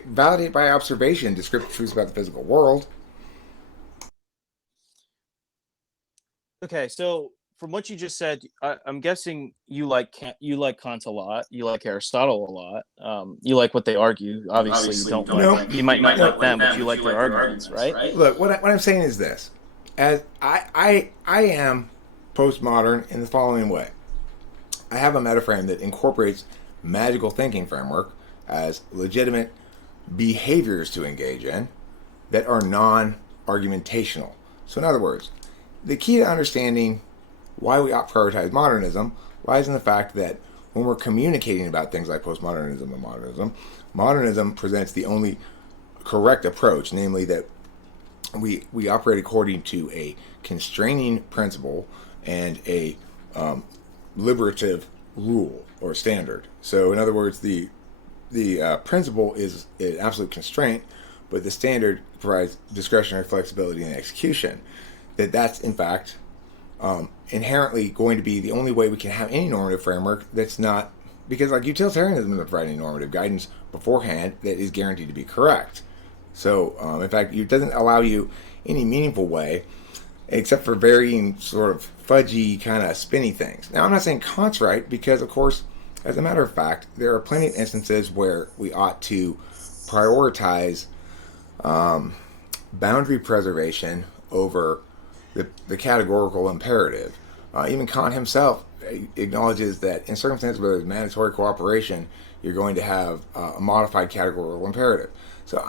validate by observation descriptive truths about the physical world. Okay, so from what you just said, I'm guessing you like Kant a lot. You like Aristotle a lot. You like what they argue. Obviously you don't like. You might not like them, but you like their arguments, right? Look, what I'm saying is this: as I am postmodern in the following way. I have a metaframe that incorporates magical thinking framework as legitimate behaviors to engage in that are non-argumentational. So in other words, the key to understanding why we prioritize modernism lies in the fact that when we're communicating about things like postmodernism and modernism presents the only correct approach, namely that we operate according to a constraining principle and a liberative rule or standard. So in other words, the principle is an absolute constraint, but the standard provides discretionary flexibility in execution. That's in fact inherently going to be the only way we can have any normative framework that's not, because like utilitarianism doesn't provide any normative guidance beforehand that is guaranteed to be correct. So in fact, it doesn't allow you any meaningful way except for varying sort of fudgy kind of spinny things. Now I'm not saying Kant's right, because of course, as a matter of fact, there are plenty of instances where we ought to prioritize boundary preservation over the categorical imperative. Even Kant himself acknowledges that in circumstances where there's mandatory cooperation, you're going to have a modified categorical imperative. So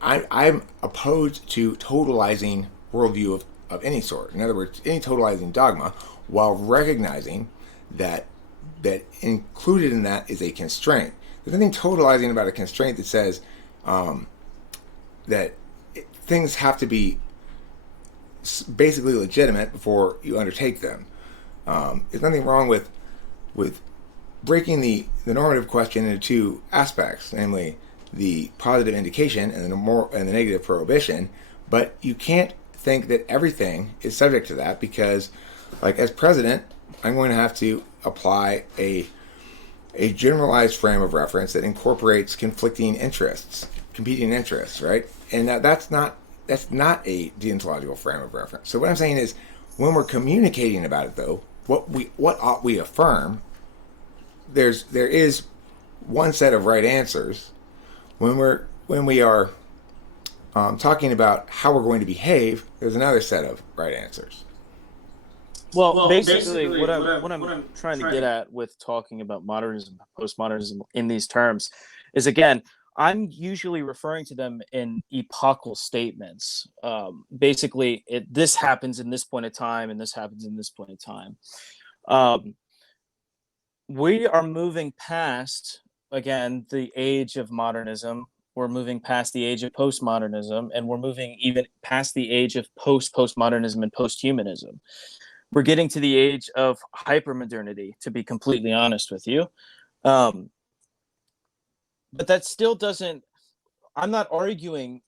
I'm opposed to totalizing worldview of any sort. In other words, any totalizing dogma, while recognizing that included in that is a constraint. There's nothing totalizing about a constraint that says that things have to be basically legitimate before you undertake them. There's nothing wrong with breaking the normative question into two aspects, namely the positive indication and the negative prohibition. But you can't think that everything is subject to that, because, like, as president, I'm going to have to apply a generalized frame of reference that incorporates competing interests, right? And that's not a deontological frame of reference. So what I'm saying is, when we're communicating about it, though, what ought we affirm? There is one set of right answers when we are talking about how we're going to behave, there's another set of right answers. Well, basically, what I'm trying to get at with talking about modernism, postmodernism in these terms, is again, I'm usually referring to them in epochal statements. Basically, this happens in this point of time, and this happens in this point of time. We are moving past, again, the age of modernism. We're moving past the age of postmodernism, and we're moving even past the age of postmodernism and posthumanism. We're getting to the age of hypermodernity, to be completely honest with you. But that still doesn't, I'm not arguing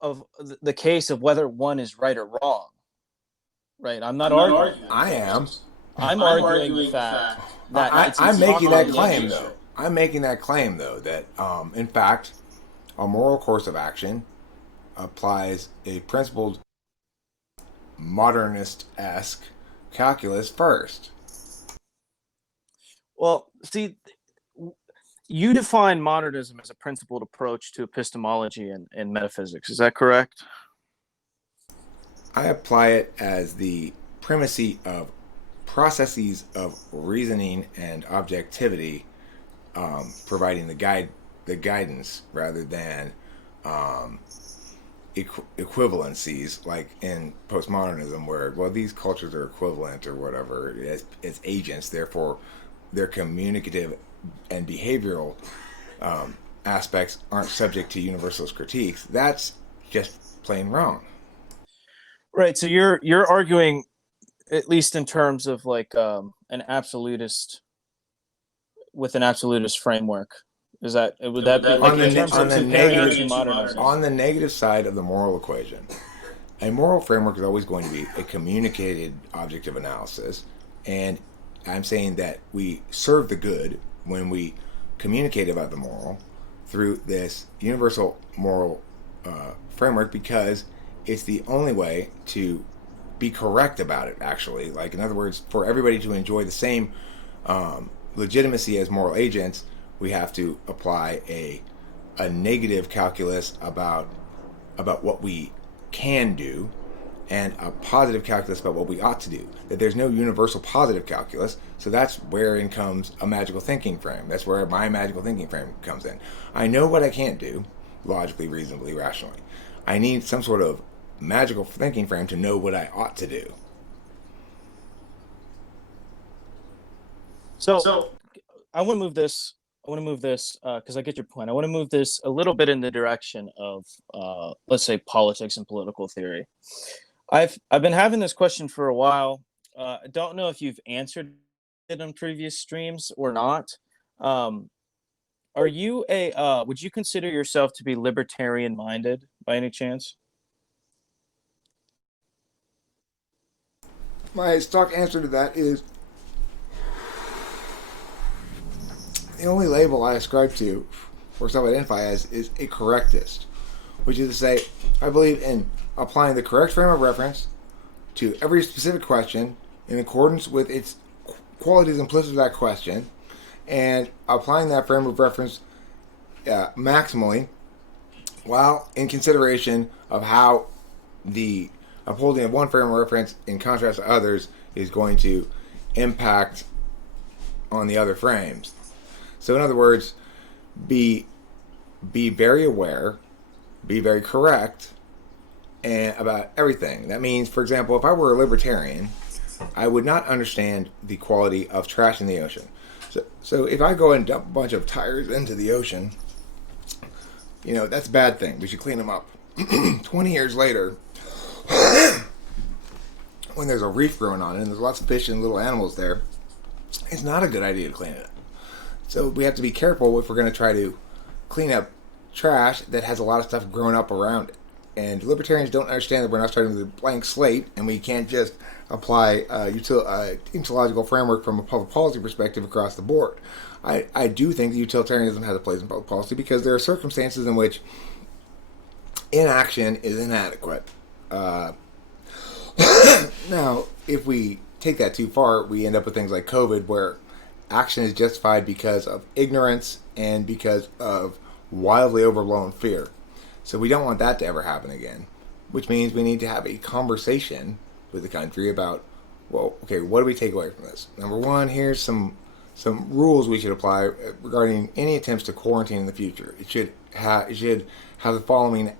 of the case of whether one is right or wrong. Right? I'm not arguing. I am. I'm arguing the fact that I'm making that claim, though. I'm making that claim, though, that in fact, a moral course of action applies a principled modernist-esque calculus first. Well, see, you define modernism as a principled approach to epistemology and metaphysics. Is that correct? I apply it as the primacy of processes of reasoning and objectivity, providing the guidance rather than equivalencies, like in postmodernism, where these cultures are equivalent or whatever as agents, therefore their communicative and behavioral aspects aren't subject to universalist critiques. That's just plain wrong. Right. So you're arguing, at least in terms of like an absolutist framework. Would that be like in terms of comparing to modernism? On the negative side of the moral equation, a moral framework is always going to be a communicated object of analysis, and I'm saying that we serve the good when we communicate about the moral through this universal moral framework, because it's the only way to be correct about it, actually. Like, in other words, for everybody to enjoy the same legitimacy as moral agents, we have to apply a negative calculus about what we can do, and a positive calculus about what we ought to do. That there's no universal positive calculus, so that's where in comes a magical thinking frame. That's where my magical thinking frame comes in. I know what I can't do, logically, reasonably, rationally. I need some sort of magical thinking frame to know what I ought to do. So I want to move this because I get your point. I want to move this a little bit in the direction of, let's say, politics and political theory. I've been having this question for a while. I don't know if you've answered it on previous streams or not. Would you consider yourself to be libertarian minded by any chance? My stock answer to that is the only label I ascribe to or self-identify as is a correctist, which is to say, I believe in applying the correct frame of reference to every specific question in accordance with its qualities implicit to that question, and applying that frame of reference maximally, while in consideration of how the upholding of one frame of reference in contrast to others is going to impact on the other frames. So in other words, be very aware, be very correct, and about everything. That means, for example, if I were a libertarian, I would not understand the quality of trash in the ocean. So if I go and dump a bunch of tires into the ocean, that's a bad thing. We should clean them up. 20 years later, when there's a reef growing on it and there's lots of fish and little animals there, it's not a good idea to clean it up. So we have to be careful if we're going to try to clean up trash that has a lot of stuff growing up around it. And libertarians don't understand that we're not starting with a blank slate, and we can't just apply ontological framework from a public policy perspective across the board. I do think that utilitarianism has a place in public policy because there are circumstances in which inaction is inadequate. Now, if we take that too far, we end up with things like COVID, where action is justified because of ignorance and because of wildly overblown fear. So we don't want that to ever happen again, which means we need to have a conversation with the country about, well, okay, what do we take away from this? Number one, here's some rules we should apply regarding any attempts to quarantine in the future. It should have the following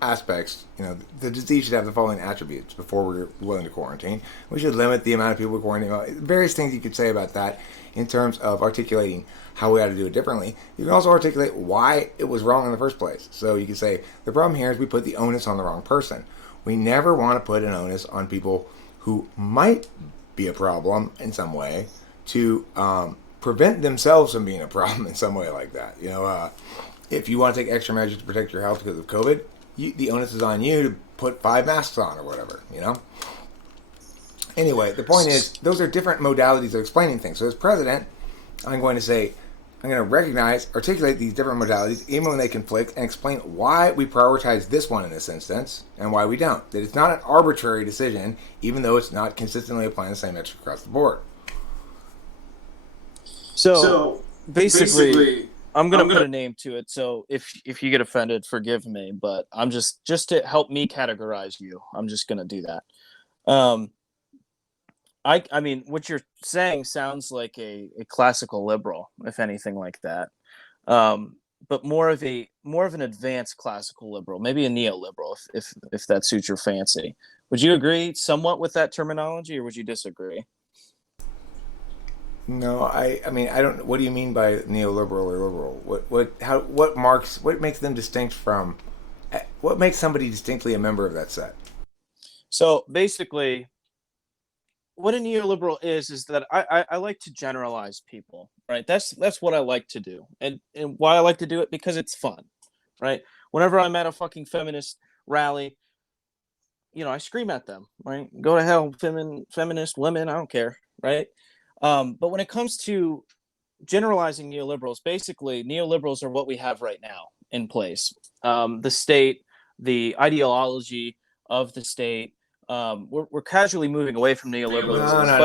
aspects. The disease should have the following attributes before we're willing to quarantine. We should limit the amount of people we quarantine. Various things you could say about that in terms of articulating how we ought to do it differently. You can also articulate why it was wrong in the first place. So you can say, the problem here is we put the onus on the wrong person. We never want to put an onus on people who might be a problem in some way to prevent themselves from being a problem in some way like that. If you want to take extra measures to protect your health because of COVID, the onus is on you to put 5 masks on or whatever, Anyway, the point is, those are different modalities of explaining things. So as president, I'm going to articulate these different modalities, even when they conflict, and explain why we prioritize this one in this instance and why we don't. That it's not an arbitrary decision, even though it's not consistently applying the same metric across the board. So basically, I'm gonna put a name to it. So if you get offended, forgive me. But I'm just to help me categorize you, I'm just gonna do that. I mean, what you're saying sounds like a classical liberal, if anything like that. But more of an advanced classical liberal, maybe a neoliberal, if that suits your fancy. Would you agree somewhat with that terminology, or would you disagree? No, I mean, I don't. What do you mean by neoliberal or liberal? What makes them distinct from? What makes somebody distinctly a member of that set? So basically, what a neoliberal is that I like to generalize people, right? That's what I like to do, and why I like to do it, because it's fun, right? Whenever I'm at a fucking feminist rally, I scream at them, right? Go to hell, feminist women, I don't care, right? But when it comes to generalizing neoliberals, basically neoliberals are what we have right now in place. The state, the ideology of the state. We're casually moving away from neoliberalism. No.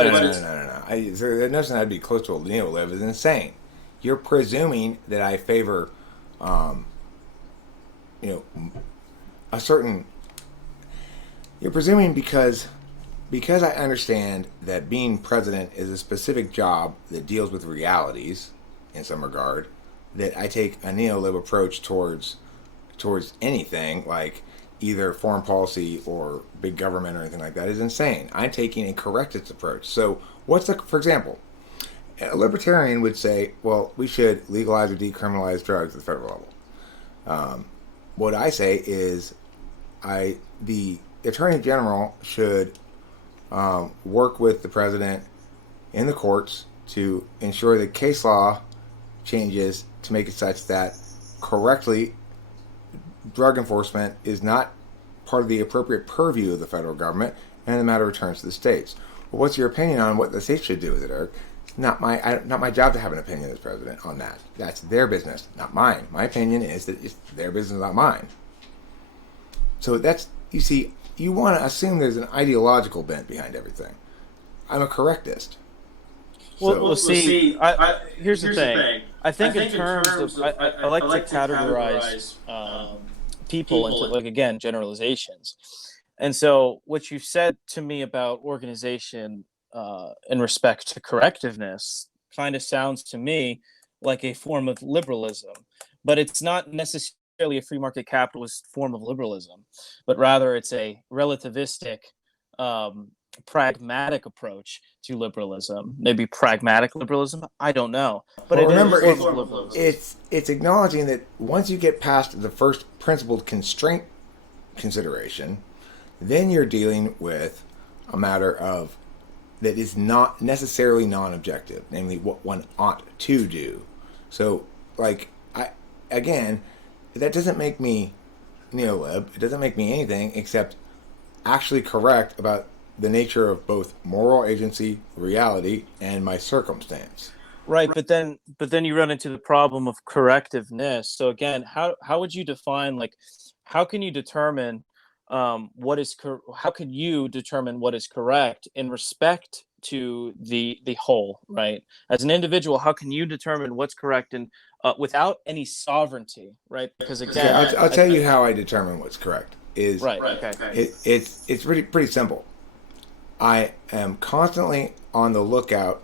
The notion that I'd be close to a neoliberal is insane. You're presuming that I favor, a certain. You're presuming because I understand that being president is a specific job that deals with realities in some regard, that I take a neoliberal approach towards anything like either foreign policy or big government or anything like that is insane. I'm taking a correctist approach. So for example, a libertarian would say, well, we should legalize or decriminalize drugs at the federal level. What I say is the Attorney General should work with the president in the courts to ensure that case law changes to make it such that correctly drug enforcement is not part of the appropriate purview of the federal government, and the matter returns to the states. Well, what's your opinion on what the states should do with it, Eric? It's not my job to have an opinion as president on that. That's their business, not mine. My opinion is that it's their business, not mine. So you see, you want to assume there's an ideological bent behind everything. I'm a correctist. Well, see, here's the thing. I think in terms of, I like to categorize people into, like, again, generalizations. And so what you said to me about organization in respect to correctiveness kind of sounds to me like a form of liberalism, but it's not necessarily a free market capitalist form of liberalism, but rather it's a relativistic, pragmatic approach to liberalism. Maybe pragmatic liberalism, I don't know, but well, remember, it's acknowledging that once you get past the first principled constraint consideration, then you're dealing with a matter of that is not necessarily non-objective, namely what one ought to do. So, that doesn't make me neolib. It doesn't make me anything except actually correct about the nature of both moral agency, reality, and my circumstance. Right, but then you run into the problem of correctiveness. So again, how would you define, how can you determine how can you determine what is correct in respect to the whole, right? As an individual, how can you determine what's correct and without any sovereignty, right? Because again, I'll tell you how I determine what's correct. It's pretty simple. I am constantly on the lookout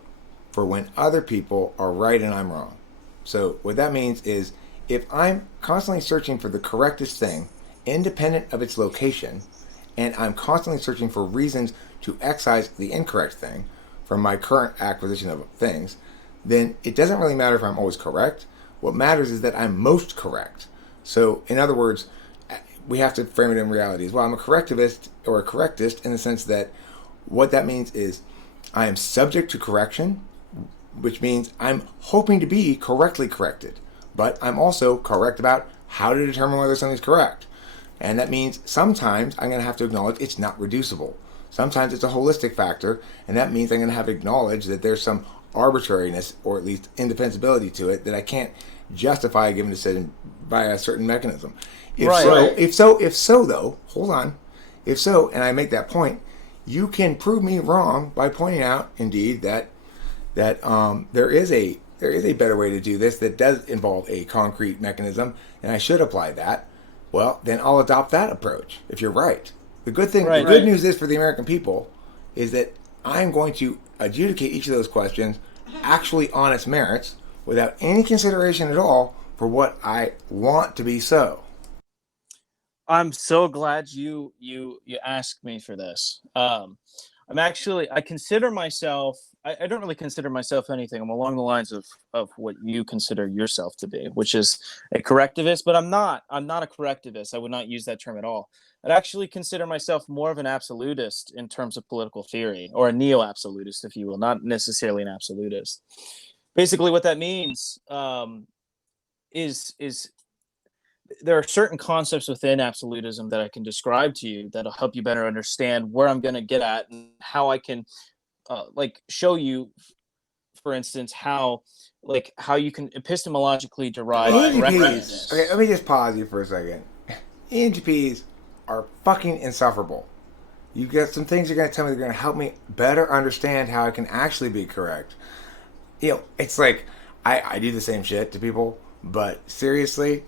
for when other people are right and I'm wrong. So what that means is if I'm constantly searching for the correctest thing, independent of its location, and I'm constantly searching for reasons to excise the incorrect thing from my current acquisition of things, then it doesn't really matter if I'm always correct. What matters is that I'm most correct. So, in other words, we have to frame it in reality as well. I'm a correctivist or a correctist in the sense that what that means is I am subject to correction, which means I'm hoping to be correctly corrected, but I'm also correct about how to determine whether something's correct. And that means sometimes I'm going to have to acknowledge it's not reducible. Sometimes it's a holistic factor, and that means I'm going to have to acknowledge that there's some arbitrariness or at least indefensibility to it that I can't justify a given decision by a certain mechanism. If so, though, hold on. If so, and I make that point, you can prove me wrong by pointing out, indeed, that there is a better way to do this that does involve a concrete mechanism, and I should apply that. Well, then I'll adopt that approach. If you're right, the good news is for the American people is that I'm going to adjudicate each of those questions actually on its merits without any consideration at all for what I want to be so. I'm so glad you asked me for this. I consider myself, I don't really consider myself anything. I'm along the lines of what you consider yourself to be, which is a correctivist, but I'm not a correctivist. I would not use that term at all. I'd actually consider myself more of an absolutist in terms of political theory, or a neo-absolutist, if you will, not necessarily an absolutist. Basically what that means is there are certain concepts within absolutism that I can describe to you that'll help you better understand where I'm going to get at and how I can show you, for instance, how you can epistemologically derive ENTPs. Okay, let me just pause you for a second. ENTPs are fucking insufferable. You've got some things you're going to tell me that are going to help me better understand how I can actually be correct. You know, it's like I do the same shit to people, but seriously,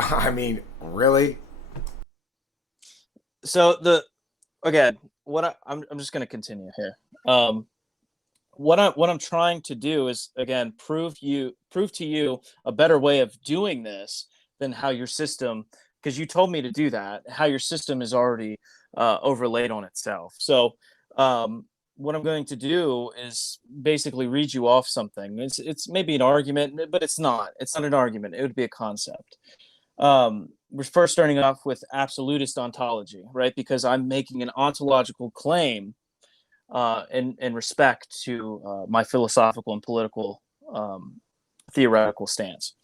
I mean, really? So I'm just going to continue here. What I'm trying to do is, again, prove to you a better way of doing this than how your system, because you told me to do that, how your system is already overlaid on itself. So what I'm going to do is basically read you off something. It's maybe an argument, but it's not. It's not an argument. It would be a concept. We're first starting off with absolutist ontology, right? Because I'm making an ontological claim in respect to my philosophical and political theoretical stance.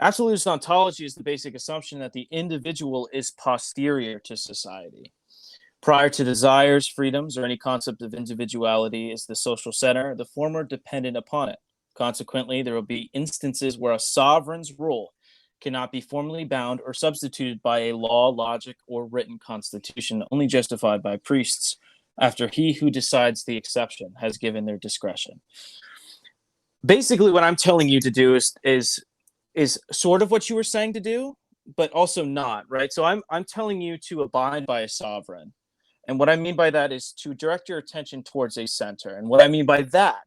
Absolutist ontology is the basic assumption that the individual is posterior to society. Prior to desires, freedoms, or any concept of individuality is the social center, the former dependent upon it. Consequently, there will be instances where a sovereign's rule cannot be formally bound or substituted by a law, logic, or written constitution, only justified by priests after he who decides the exception has given their discretion. Basically, what I'm telling you to do is sort of what you were saying to do, but also not, right? So I'm telling you to abide by a sovereign. And what I mean by that is to direct your attention towards a center. And what I mean by that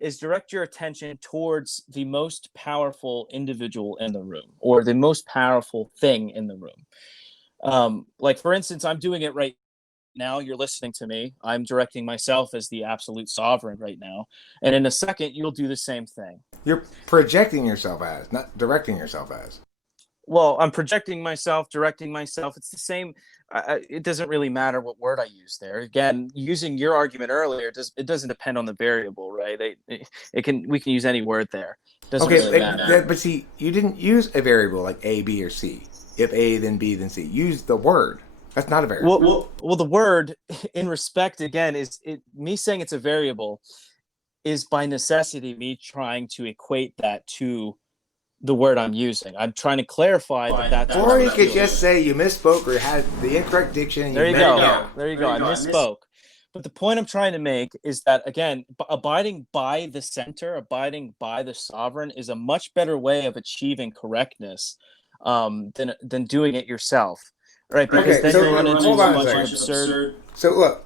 is direct your attention towards the most powerful individual in the room, or the most powerful thing in the room. Like, for instance, I'm doing it right now. You're listening to me. I'm directing myself as the absolute sovereign right now. And in a second, you'll do the same thing. You're projecting yourself as, not directing yourself as. Well, I'm projecting myself, directing myself. It's the same. It doesn't really matter what word I use there. Again, using your argument earlier, it doesn't depend on the variable, right? We can use any word there. It doesn't really matter. But see, you didn't use a variable like A, B, or C. If A, then B, then C. Use the word. That's not a variable. Well, the word, in respect, again, me saying it's a variable is by necessity me trying to equate that to the word I'm using. I'm trying to clarify that's or you could just say you misspoke or had the incorrect diction. There you go. I misspoke. But the point I'm trying to make is that, again, abiding by the center, abiding by the sovereign, is a much better way of achieving correctness than doing it yourself, right? Because Okay, then so you run into hold a on a bunch of second. absurd. So look,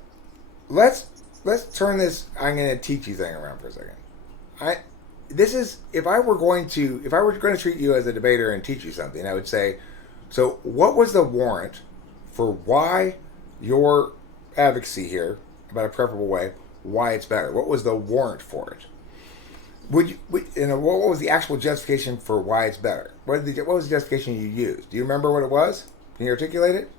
let's turn this I'm going to teach you thing around for a second. If I were going to treat you as a debater and teach you something, I would say, so what was the warrant for why your advocacy here about a preferable way, why it's better? What was the warrant for it? What was the actual justification for why it's better? What was the justification you used? Do you remember what it was? Can you articulate it?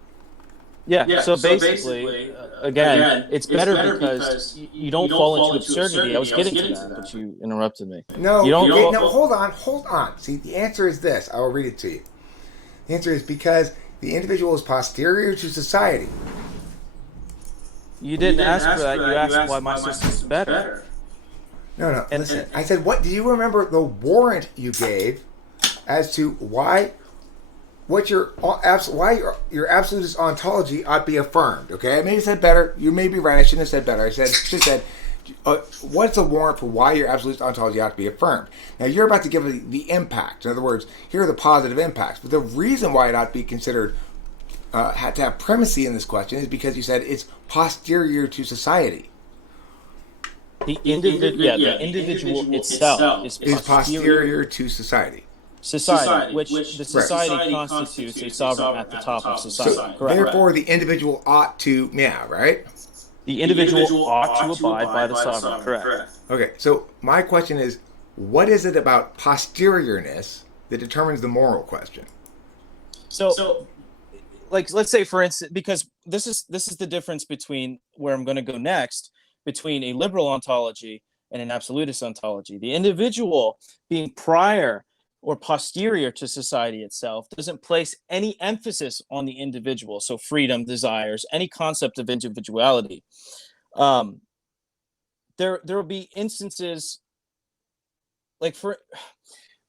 Yeah. So basically, again, it's better because you don't fall into absurdity. I was getting to that, but you interrupted me. No, you don't. no. Hold on. See, the answer is this. I will read it to you. The answer is because the individual is posterior to society. You didn't ask for that. You asked why my system's better. No. Listen, I said, what? Do you remember the warrant you gave as to why your absolutist ontology ought to be affirmed? Okay, I maybe said better. You may be right. I shouldn't have said better. I just said, what's the warrant for why your absolutist ontology ought to be affirmed? Now you're about to give the impact. In other words, here are the positive impacts. But the reason why it ought to be considered had to have primacy in this question is because you said it's posterior to society. The individual itself is posterior to society. Society, which the society constitutes a sovereign at the top of society. So, correct. Therefore, the individual ought to, right? The individual ought to abide by the sovereign. Correct. Okay, so my question is, what is it about posteriorness that determines the moral question? So like, let's say, for instance, because this is the difference between where I'm going to go next, between a liberal ontology and an absolutist ontology. The individual being prior or posterior to society itself doesn't place any emphasis on the individual. So freedom, desires, any concept of individuality. There will be instances, like, for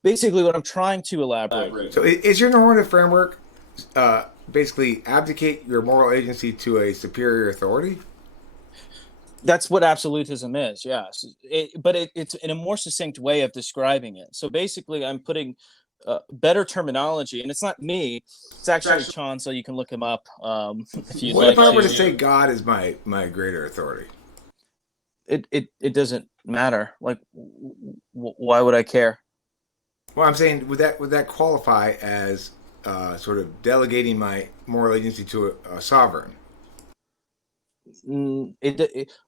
basically what I'm trying to elaborate. So is your normative framework basically abdicate your moral agency to a superior authority? That's what absolutism is, yes. But it's in a more succinct way of describing it. So basically, I'm putting better terminology, and it's not me. It's actually Chan, so you can look him up if you'd like to. What if I were to say God is my greater authority? It doesn't matter. Like, why would I care? Well, I'm saying, would that qualify as sort of delegating my moral agency to a sovereign?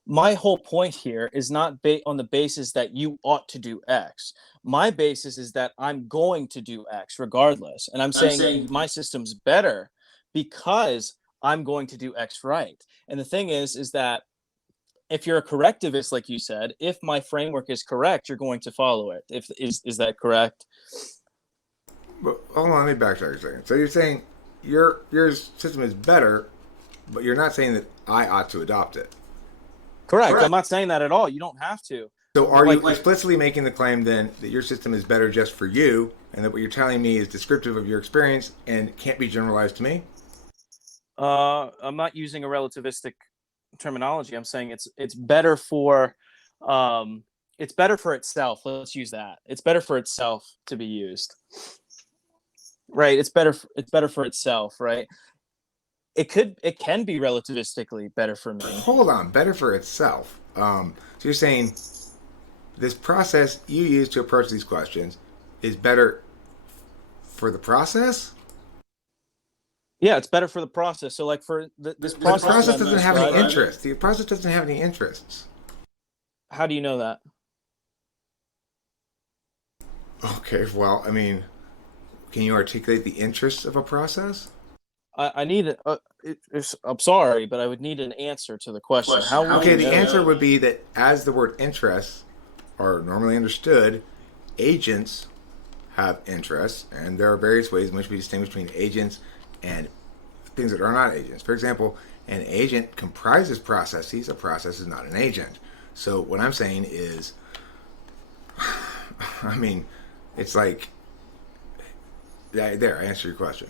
My whole point here is not on the basis that you ought to do X. My basis is that I'm going to do X regardless, and I'm saying my system's better because I'm going to do X right. And the thing is that if you're a correctivist, like you said, if my framework is correct, you're going to follow it. Is that correct? Well, hold on, let me backtrack a second. So you're saying your system is better, but you're not saying that I ought to adopt it. Correct. I'm not saying that at all. You don't have to. So are you explicitly making the claim then that your system is better just for you, and that what you're telling me is descriptive of your experience and can't be generalized to me? I'm not using a relativistic terminology. I'm saying it's better for itself. Let's use that. It's better for itself to be used. Right. It's better for itself. Right. It can be relativistically better for me. Hold on, better for itself. So you're saying this process you use to approach these questions is better for the process? Yeah, it's better for the process. So, like, for this process, the process doesn't have any interest. The process doesn't have any interests. How do you know that? Okay, well, I mean, can you articulate the interests of a process? I need I'm sorry, but I would need an answer to the question. The answer would be that as the word interests are normally understood, agents have interests, and there are various ways in which we distinguish between agents and things that are not agents. For example, an agent comprises processes. A process is not an agent. So what I'm saying is, I mean, it's like, there, I answered your question.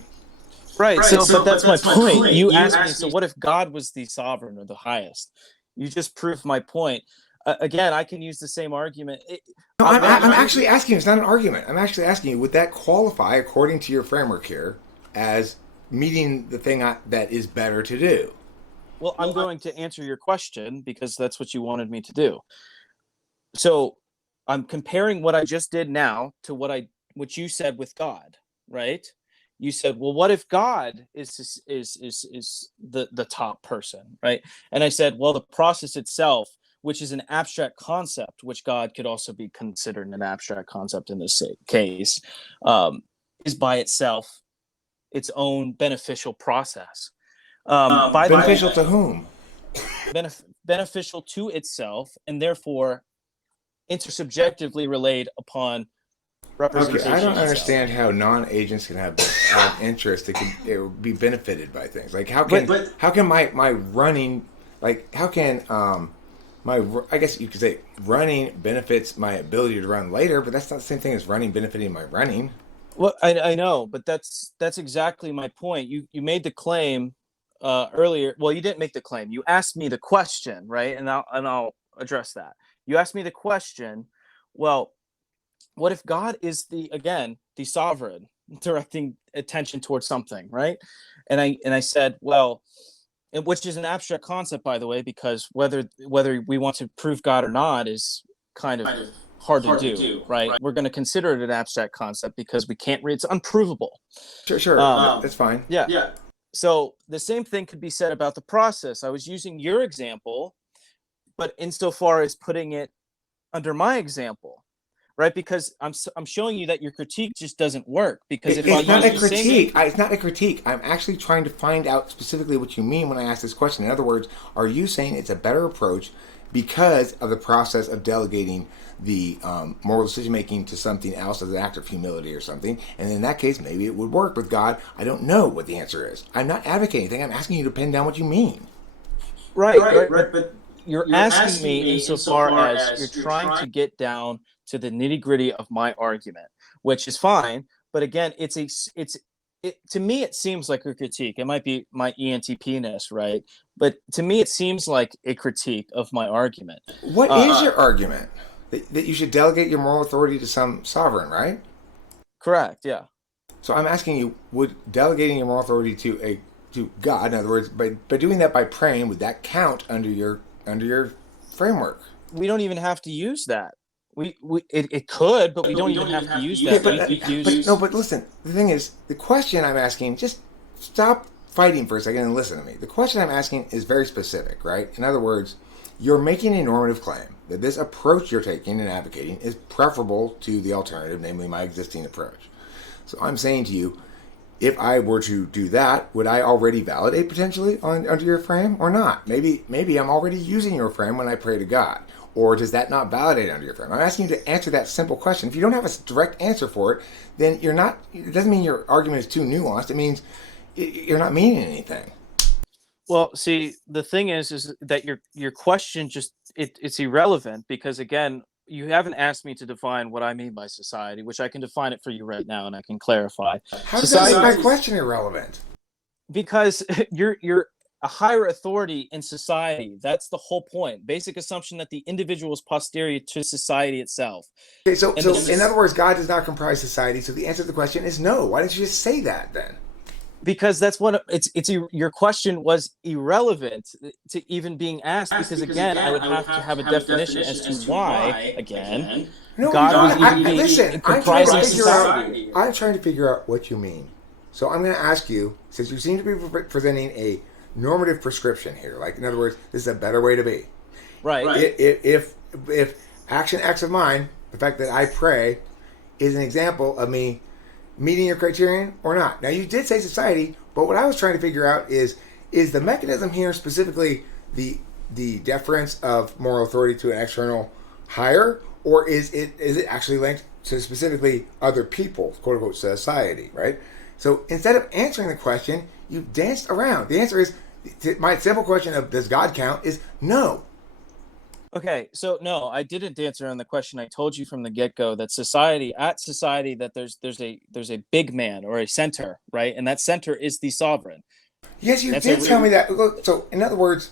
Right. So but that's my point. You asked me, so what if God was the sovereign or the highest? You just proved my point. Again, I can use the same argument. No, I'm actually asking you, it's not an argument. I'm actually asking you, would that qualify, according to your framework here, as meeting the thing that is better to do? Well, I'm going to answer your question because that's what you wanted me to do. So I'm comparing what I just did now to what you said with God, right? You said, well, what if God is the top person, right? And I said, well, the process itself, which is an abstract concept, which God could also be considered an abstract concept in this case, is by itself its own beneficial process. By Beneficial the way, to whom? beneficial to itself, and therefore intersubjectively relayed upon representation. Okay, I don't itself. understand how non-agents can have interest. It would be benefited by things like how can my running, like how can I guess you could say running benefits my ability to run later, but that's not the same thing as running benefiting my running. Well, I know, but that's exactly my point. You made the claim earlier. Well, you didn't make the claim. You asked me the question, right? And I'll address that. You asked me the question. Well, what if God is the sovereign, directing attention towards something, right? And I said, well, which is an abstract concept, by the way, because whether we want to prove God or not is kind of hard to do, right? We're going to consider it an abstract concept because we can't read. It's unprovable. Sure, that's fine. Yeah. So the same thing could be said about the process. I was using your example, but insofar as putting it under my example, right? Because I'm showing you that your critique just doesn't work. Because it's not a critique. It's not a critique. I'm actually trying to find out specifically what you mean when I ask this question. In other words, are you saying it's a better approach because of the process of delegating the moral decision making to something else as an act of humility or something? And in that case, maybe it would work with God. I don't know what the answer is. I'm not advocating anything. I'm asking you to pin down what you mean. Right. But you're asking me insofar as you're trying to get down to the nitty gritty of my argument, which is fine. But again, to me, it seems like a critique. It might be my ENTP-ness, right? But to me, it seems like a critique of my argument. What is your argument? That you should delegate your moral authority to some sovereign, right? Correct, yeah. So I'm asking you, would delegating your moral authority to God, in other words, by doing that by praying, would that count under your framework? We don't even have to use that. It could, but we don't even have to use that. But listen, the thing is, the question I'm asking, just stop fighting for a second and listen to me. The question I'm asking is very specific, right? In other words, you're making a normative claim that this approach you're taking and advocating is preferable to the alternative, namely my existing approach. So I'm saying to you, if I were to do that, would I already validate potentially under your frame or not? Maybe I'm already using your frame when I pray to God. Or does that not validate under your frame? I'm asking you to answer that simple question. If you don't have a direct answer for it, then it doesn't mean your argument is too nuanced. It means you're not meaning anything. Well, see, the thing is that your question it's irrelevant because, again, you haven't asked me to define what I mean by society, which I can define it for you right now and I can clarify. How does that make my question irrelevant? Because you're a higher authority in society. That's the whole point. Basic assumption that the individual is posterior to society itself. Okay, so in other words, God does not comprise society. So the answer to the question is no. Why didn't you just say that then? Because that's what your question was irrelevant to even being asked. Because again, I would have to have a definition as to why again. No, God listen. I'm trying to figure out what you mean. So I'm going to ask you, since you seem to be presenting a normative prescription here, like in other words, this is a better way to be. Right. If action X of mine, the fact that I pray, is an example of me meeting your criterion or not. Now, you did say society, but what I was trying to figure out is the mechanism here specifically the deference of moral authority to an external higher, or is it actually linked to specifically other people, quote unquote society, right? So instead of answering the question, you danced around. The answer is, my simple question of does God count is no. Okay, so no, I didn't answer on the question. I told you from the get-go that society that there's a big man or a center, right? And that center is the sovereign. Yes, you did tell me that. So in other words,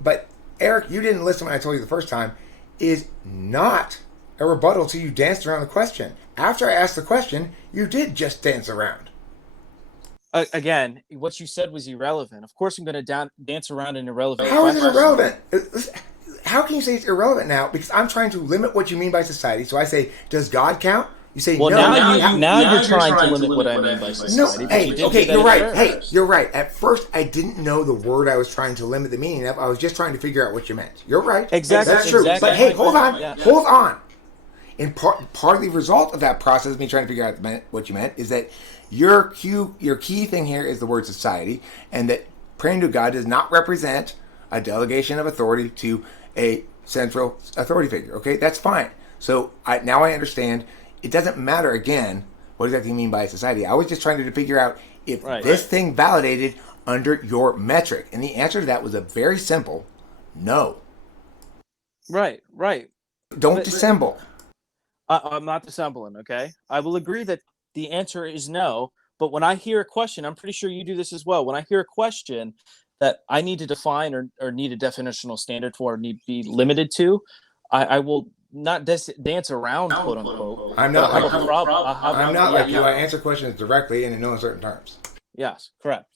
but Eric, you didn't listen when I told you the first time, is not a rebuttal to you danced around the question. After I asked the question, you did just dance around. Again, what you said was irrelevant. Of course, I'm going to dance around an irrelevant How is question. it irrelevant? How can you say it's irrelevant now? Because I'm trying to limit what you mean by society. So I say, does God count? You say, well, no. now you're trying to limit what I mean by society. No, hey, okay, you're right. Hey, you're right. At first, I didn't know the word I was trying to limit the meaning of. I was just trying to figure out what you meant. You're right. Exactly. That's true. Exactly. But hey, hold on. Yeah. Hold on. And part of the result of that process of me trying to figure out what you meant is that your key thing here is the word society, and that praying to God does not represent a delegation of authority to a central authority figure. Okay, that's fine. So now I understand. It doesn't matter again what exactly you mean by society. I was just trying to figure out if this thing validated under your metric, and the answer to that was a very simple no. Right. Don't dissemble. I'm not dissembling, okay? I will agree that the answer is no, but when I hear a question, I'm pretty sure you do this as well. When I hear a question that I need to define or need a definitional standard for or need to be limited to, I will not dance around, quote unquote. I'm not like you. I'm not like you. I answer questions directly and in no uncertain terms. Yes, correct.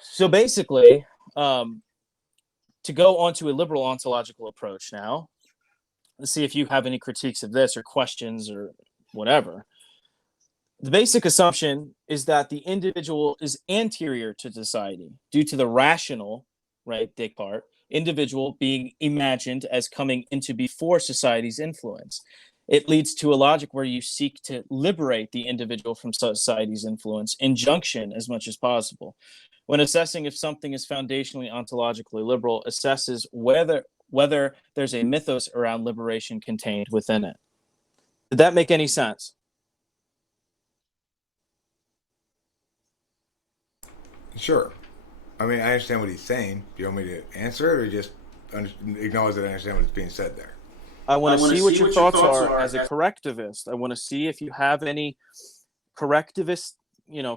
So basically, to go on to a liberal ontological approach now, let's see if you have any critiques of this or questions or whatever. The basic assumption is that the individual is anterior to society due to the rational, right, Descartes, individual being imagined as coming into before society's influence. It leads to a logic where you seek to liberate the individual from society's influence, injunction as much as possible. When assessing if something is foundationally ontologically liberal, assesses whether there's a mythos around liberation contained within it. Did that make any sense? Sure. I mean, I understand what he's saying. Do you want me to answer it or just acknowledge that I understand what's being said there? I want to see what your thoughts are as a correctivist. I want to see if you have any correctivist,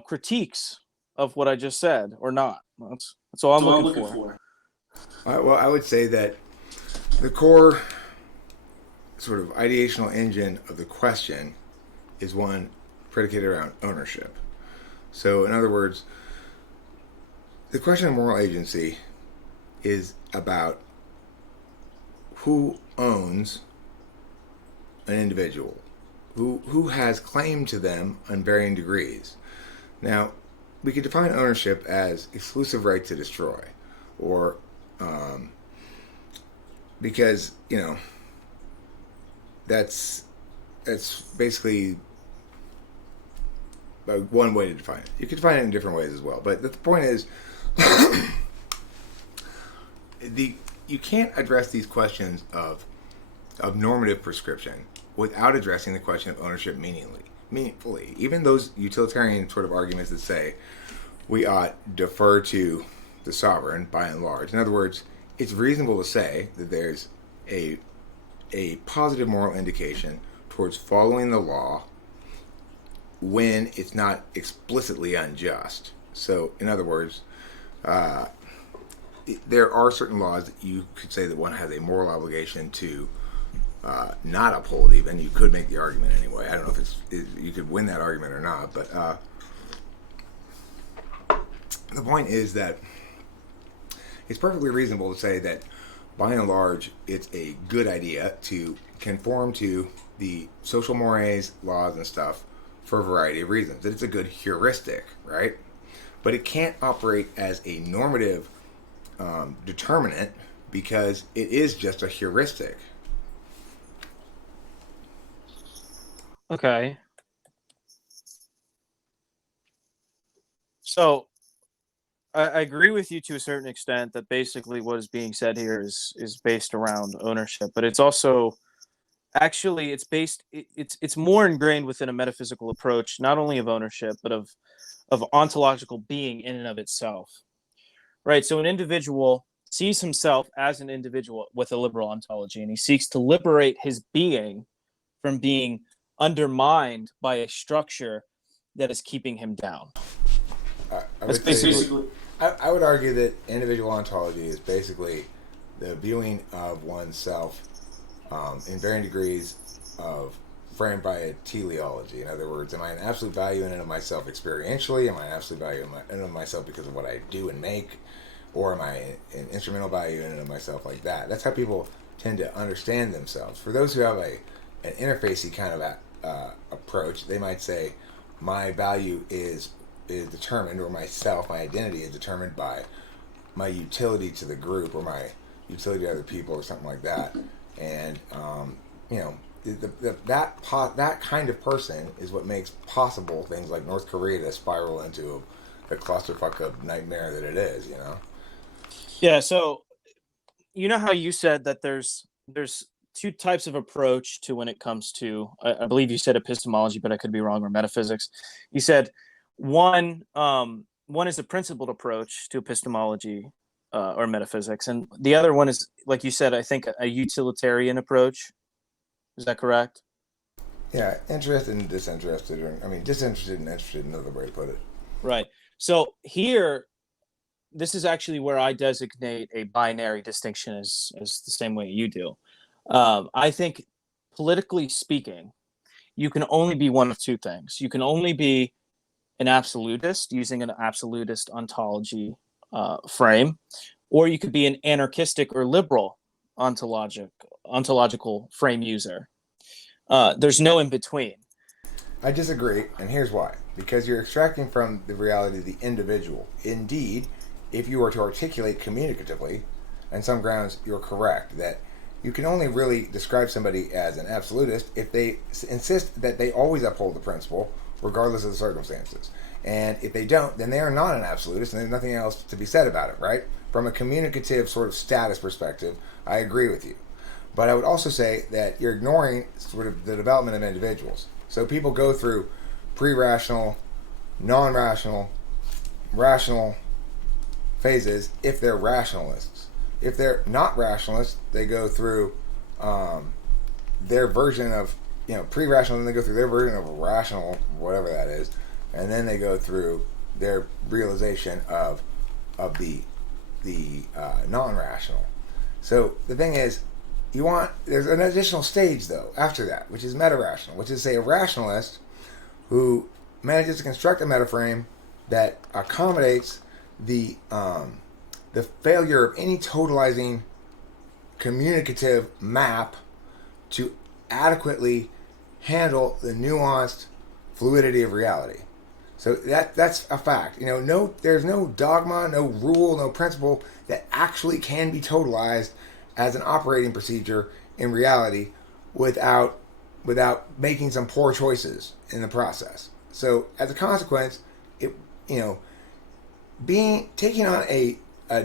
critiques of what I just said or not. That's all I'm looking for. Well, I would say that the core sort of ideational engine of the question is one predicated around ownership. So, in other words, the question of moral agency is about who owns an individual, who has claim to them on varying degrees. Now, we could define ownership as exclusive right to destroy, or because that's basically one way to define it. You could define it in different ways as well, but the point is, you can't address these questions of normative prescription without addressing the question of ownership meaningfully. Even those utilitarian sort of arguments that say we ought defer to the sovereign by and large. In other words, it's reasonable to say that there's a positive moral indication towards following the law when it's not explicitly unjust. So, in other words, there are certain laws that you could say that one has a moral obligation to not uphold. Even you could make the argument anyway. I don't know if you could win that argument or not, but the point is that it's perfectly reasonable to say that by and large it's a good idea to conform to the social mores, laws, and stuff for a variety of reasons. That it's a good heuristic, right? But it can't operate as a normative determinant because it is just a heuristic. Okay. So I agree with you to a certain extent that basically what is being said here is based around ownership, but it's also actually it's more ingrained within a metaphysical approach, not only of ownership, but of ontological being in and of itself. Right. So an individual sees himself as an individual with a liberal ontology, and he seeks to liberate his being from being undermined by a structure that is keeping him down. I would say I would argue that individual ontology is basically the viewing of oneself in varying degrees of framed by a teleology. In other words, am I an absolute value in and of myself experientially? Am I an absolute value in and of myself because of what I do and make? Or am I an instrumental value in and of myself like that? That's how people tend to understand themselves. For those who have an interfacey kind of approach, they might say, my value is determined, or myself, my identity is determined by my utility to the group or my utility to other people or something like that. And that kind of person is what makes possible things like North Korea to spiral into a clusterfuck of nightmare that it is. Yeah. So you know how you said that there's two types of approach to when it comes to, I believe you said epistemology, but I could be wrong, or metaphysics. You said one is a principled approach to epistemology or metaphysics, and the other one is, like you said, I think a utilitarian approach. Is that correct? Yeah, interested and disinterested, or disinterested and interested, another way to put it. Right. So here, this is actually where I designate a binary distinction as the same way you do. I think, politically speaking, you can only be one of two things. You can only be an absolutist using an absolutist ontology frame, or you could be an anarchistic or liberal ontological frame user. There's no in between. I disagree, and here's why. Because you're extracting from the reality of the individual. Indeed, if you were to articulate communicatively, on some grounds you're correct, that you can only really describe somebody as an absolutist if they insist that they always uphold the principle, regardless of the circumstances. And if they don't, then they are not an absolutist, and there's nothing else to be said about it, right? From a communicative sort of status perspective, I agree with you. But I would also say that you're ignoring sort of the development of individuals. So people go through pre-rational, non-rational, rational phases if they're rationalists. If they're not rationalists, they go through their version of, pre-rational, then they go through their version of rational, whatever that is, and then they go through their realization of the non-rational. So the thing is, there's an additional stage though after that, which is meta-rational, which is, say, a rationalist who manages to construct a metaframe that accommodates the failure of any totalizing communicative map to adequately handle the nuanced fluidity of reality. So that's a fact. There's no dogma, no rule, no principle that actually can be totalized as an operating procedure in reality without making some poor choices in the process. So as a consequence, taking on a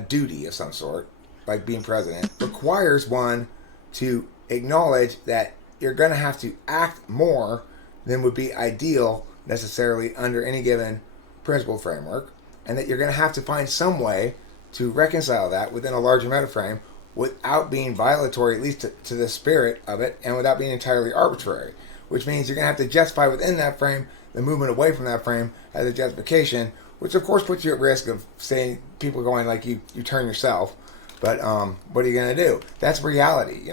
duty of some sort, like being president, requires one to acknowledge that you're going to have to act more than would be ideal necessarily under any given principle framework, and that you're going to have to find some way to reconcile that within a larger metaframe without being violatory, at least to the spirit of it, and without being entirely arbitrary, which means you're going to have to justify within that frame the movement away from that frame as a justification, which of course puts you at risk of saying people going like you turn yourself. But what are you going to do? That's reality,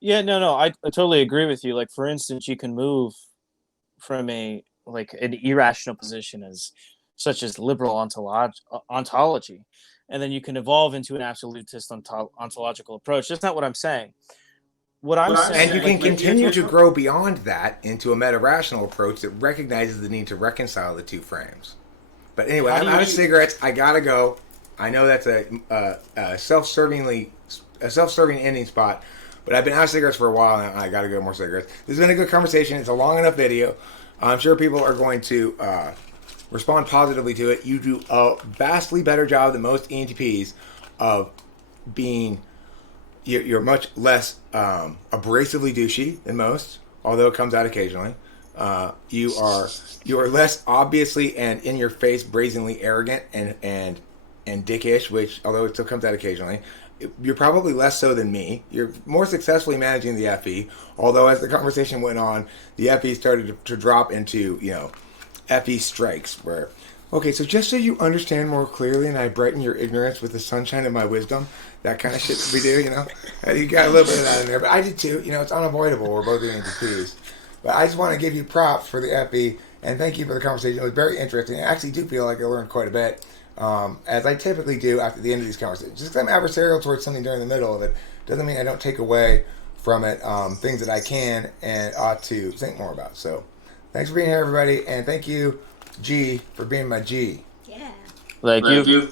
Yeah, no, I totally agree with you. Like, for instance, you can move from an irrational position such as liberal ontology, and then you can evolve into an absolutist ontological approach. That's not what I'm saying. What I'm saying, and you can continue to grow beyond that into a meta-rational approach that recognizes the need to reconcile the two frames. But anyway, I'm out of cigarettes. I gotta go. I know that's a self-serving ending spot, but I've been out of cigarettes for a while, and I gotta go more cigarettes. This has been a good conversation. It's a long enough video. I'm sure people are going to respond positively to it. You do a vastly better job than most ENTPs of being. You're much less abrasively douchey than most, although it comes out occasionally. You are less obviously and in your face, brazenly arrogant and dickish, which although it still comes out occasionally. You're probably less so than me. You're more successfully managing the FE, although as the conversation went on, the FE started to drop into FE strikes, where Okay, so just so you understand more clearly and I brighten your ignorance with the sunshine of my wisdom, that kind of shit that we do, you know? You got a little bit of that in there, but I did too. You know, it's unavoidable. We're both ENTPs. But I just want to give you props for the FE and thank you for the conversation. It was very interesting. I actually do feel like I learned quite a bit, as I typically do after the end of these conversations. Just because I'm adversarial towards something during the middle of it doesn't mean I don't take away from it things that I can and ought to think more about. So thanks for being here, everybody, and thank you, G, for being my G. Yeah. Thank you. Thank you.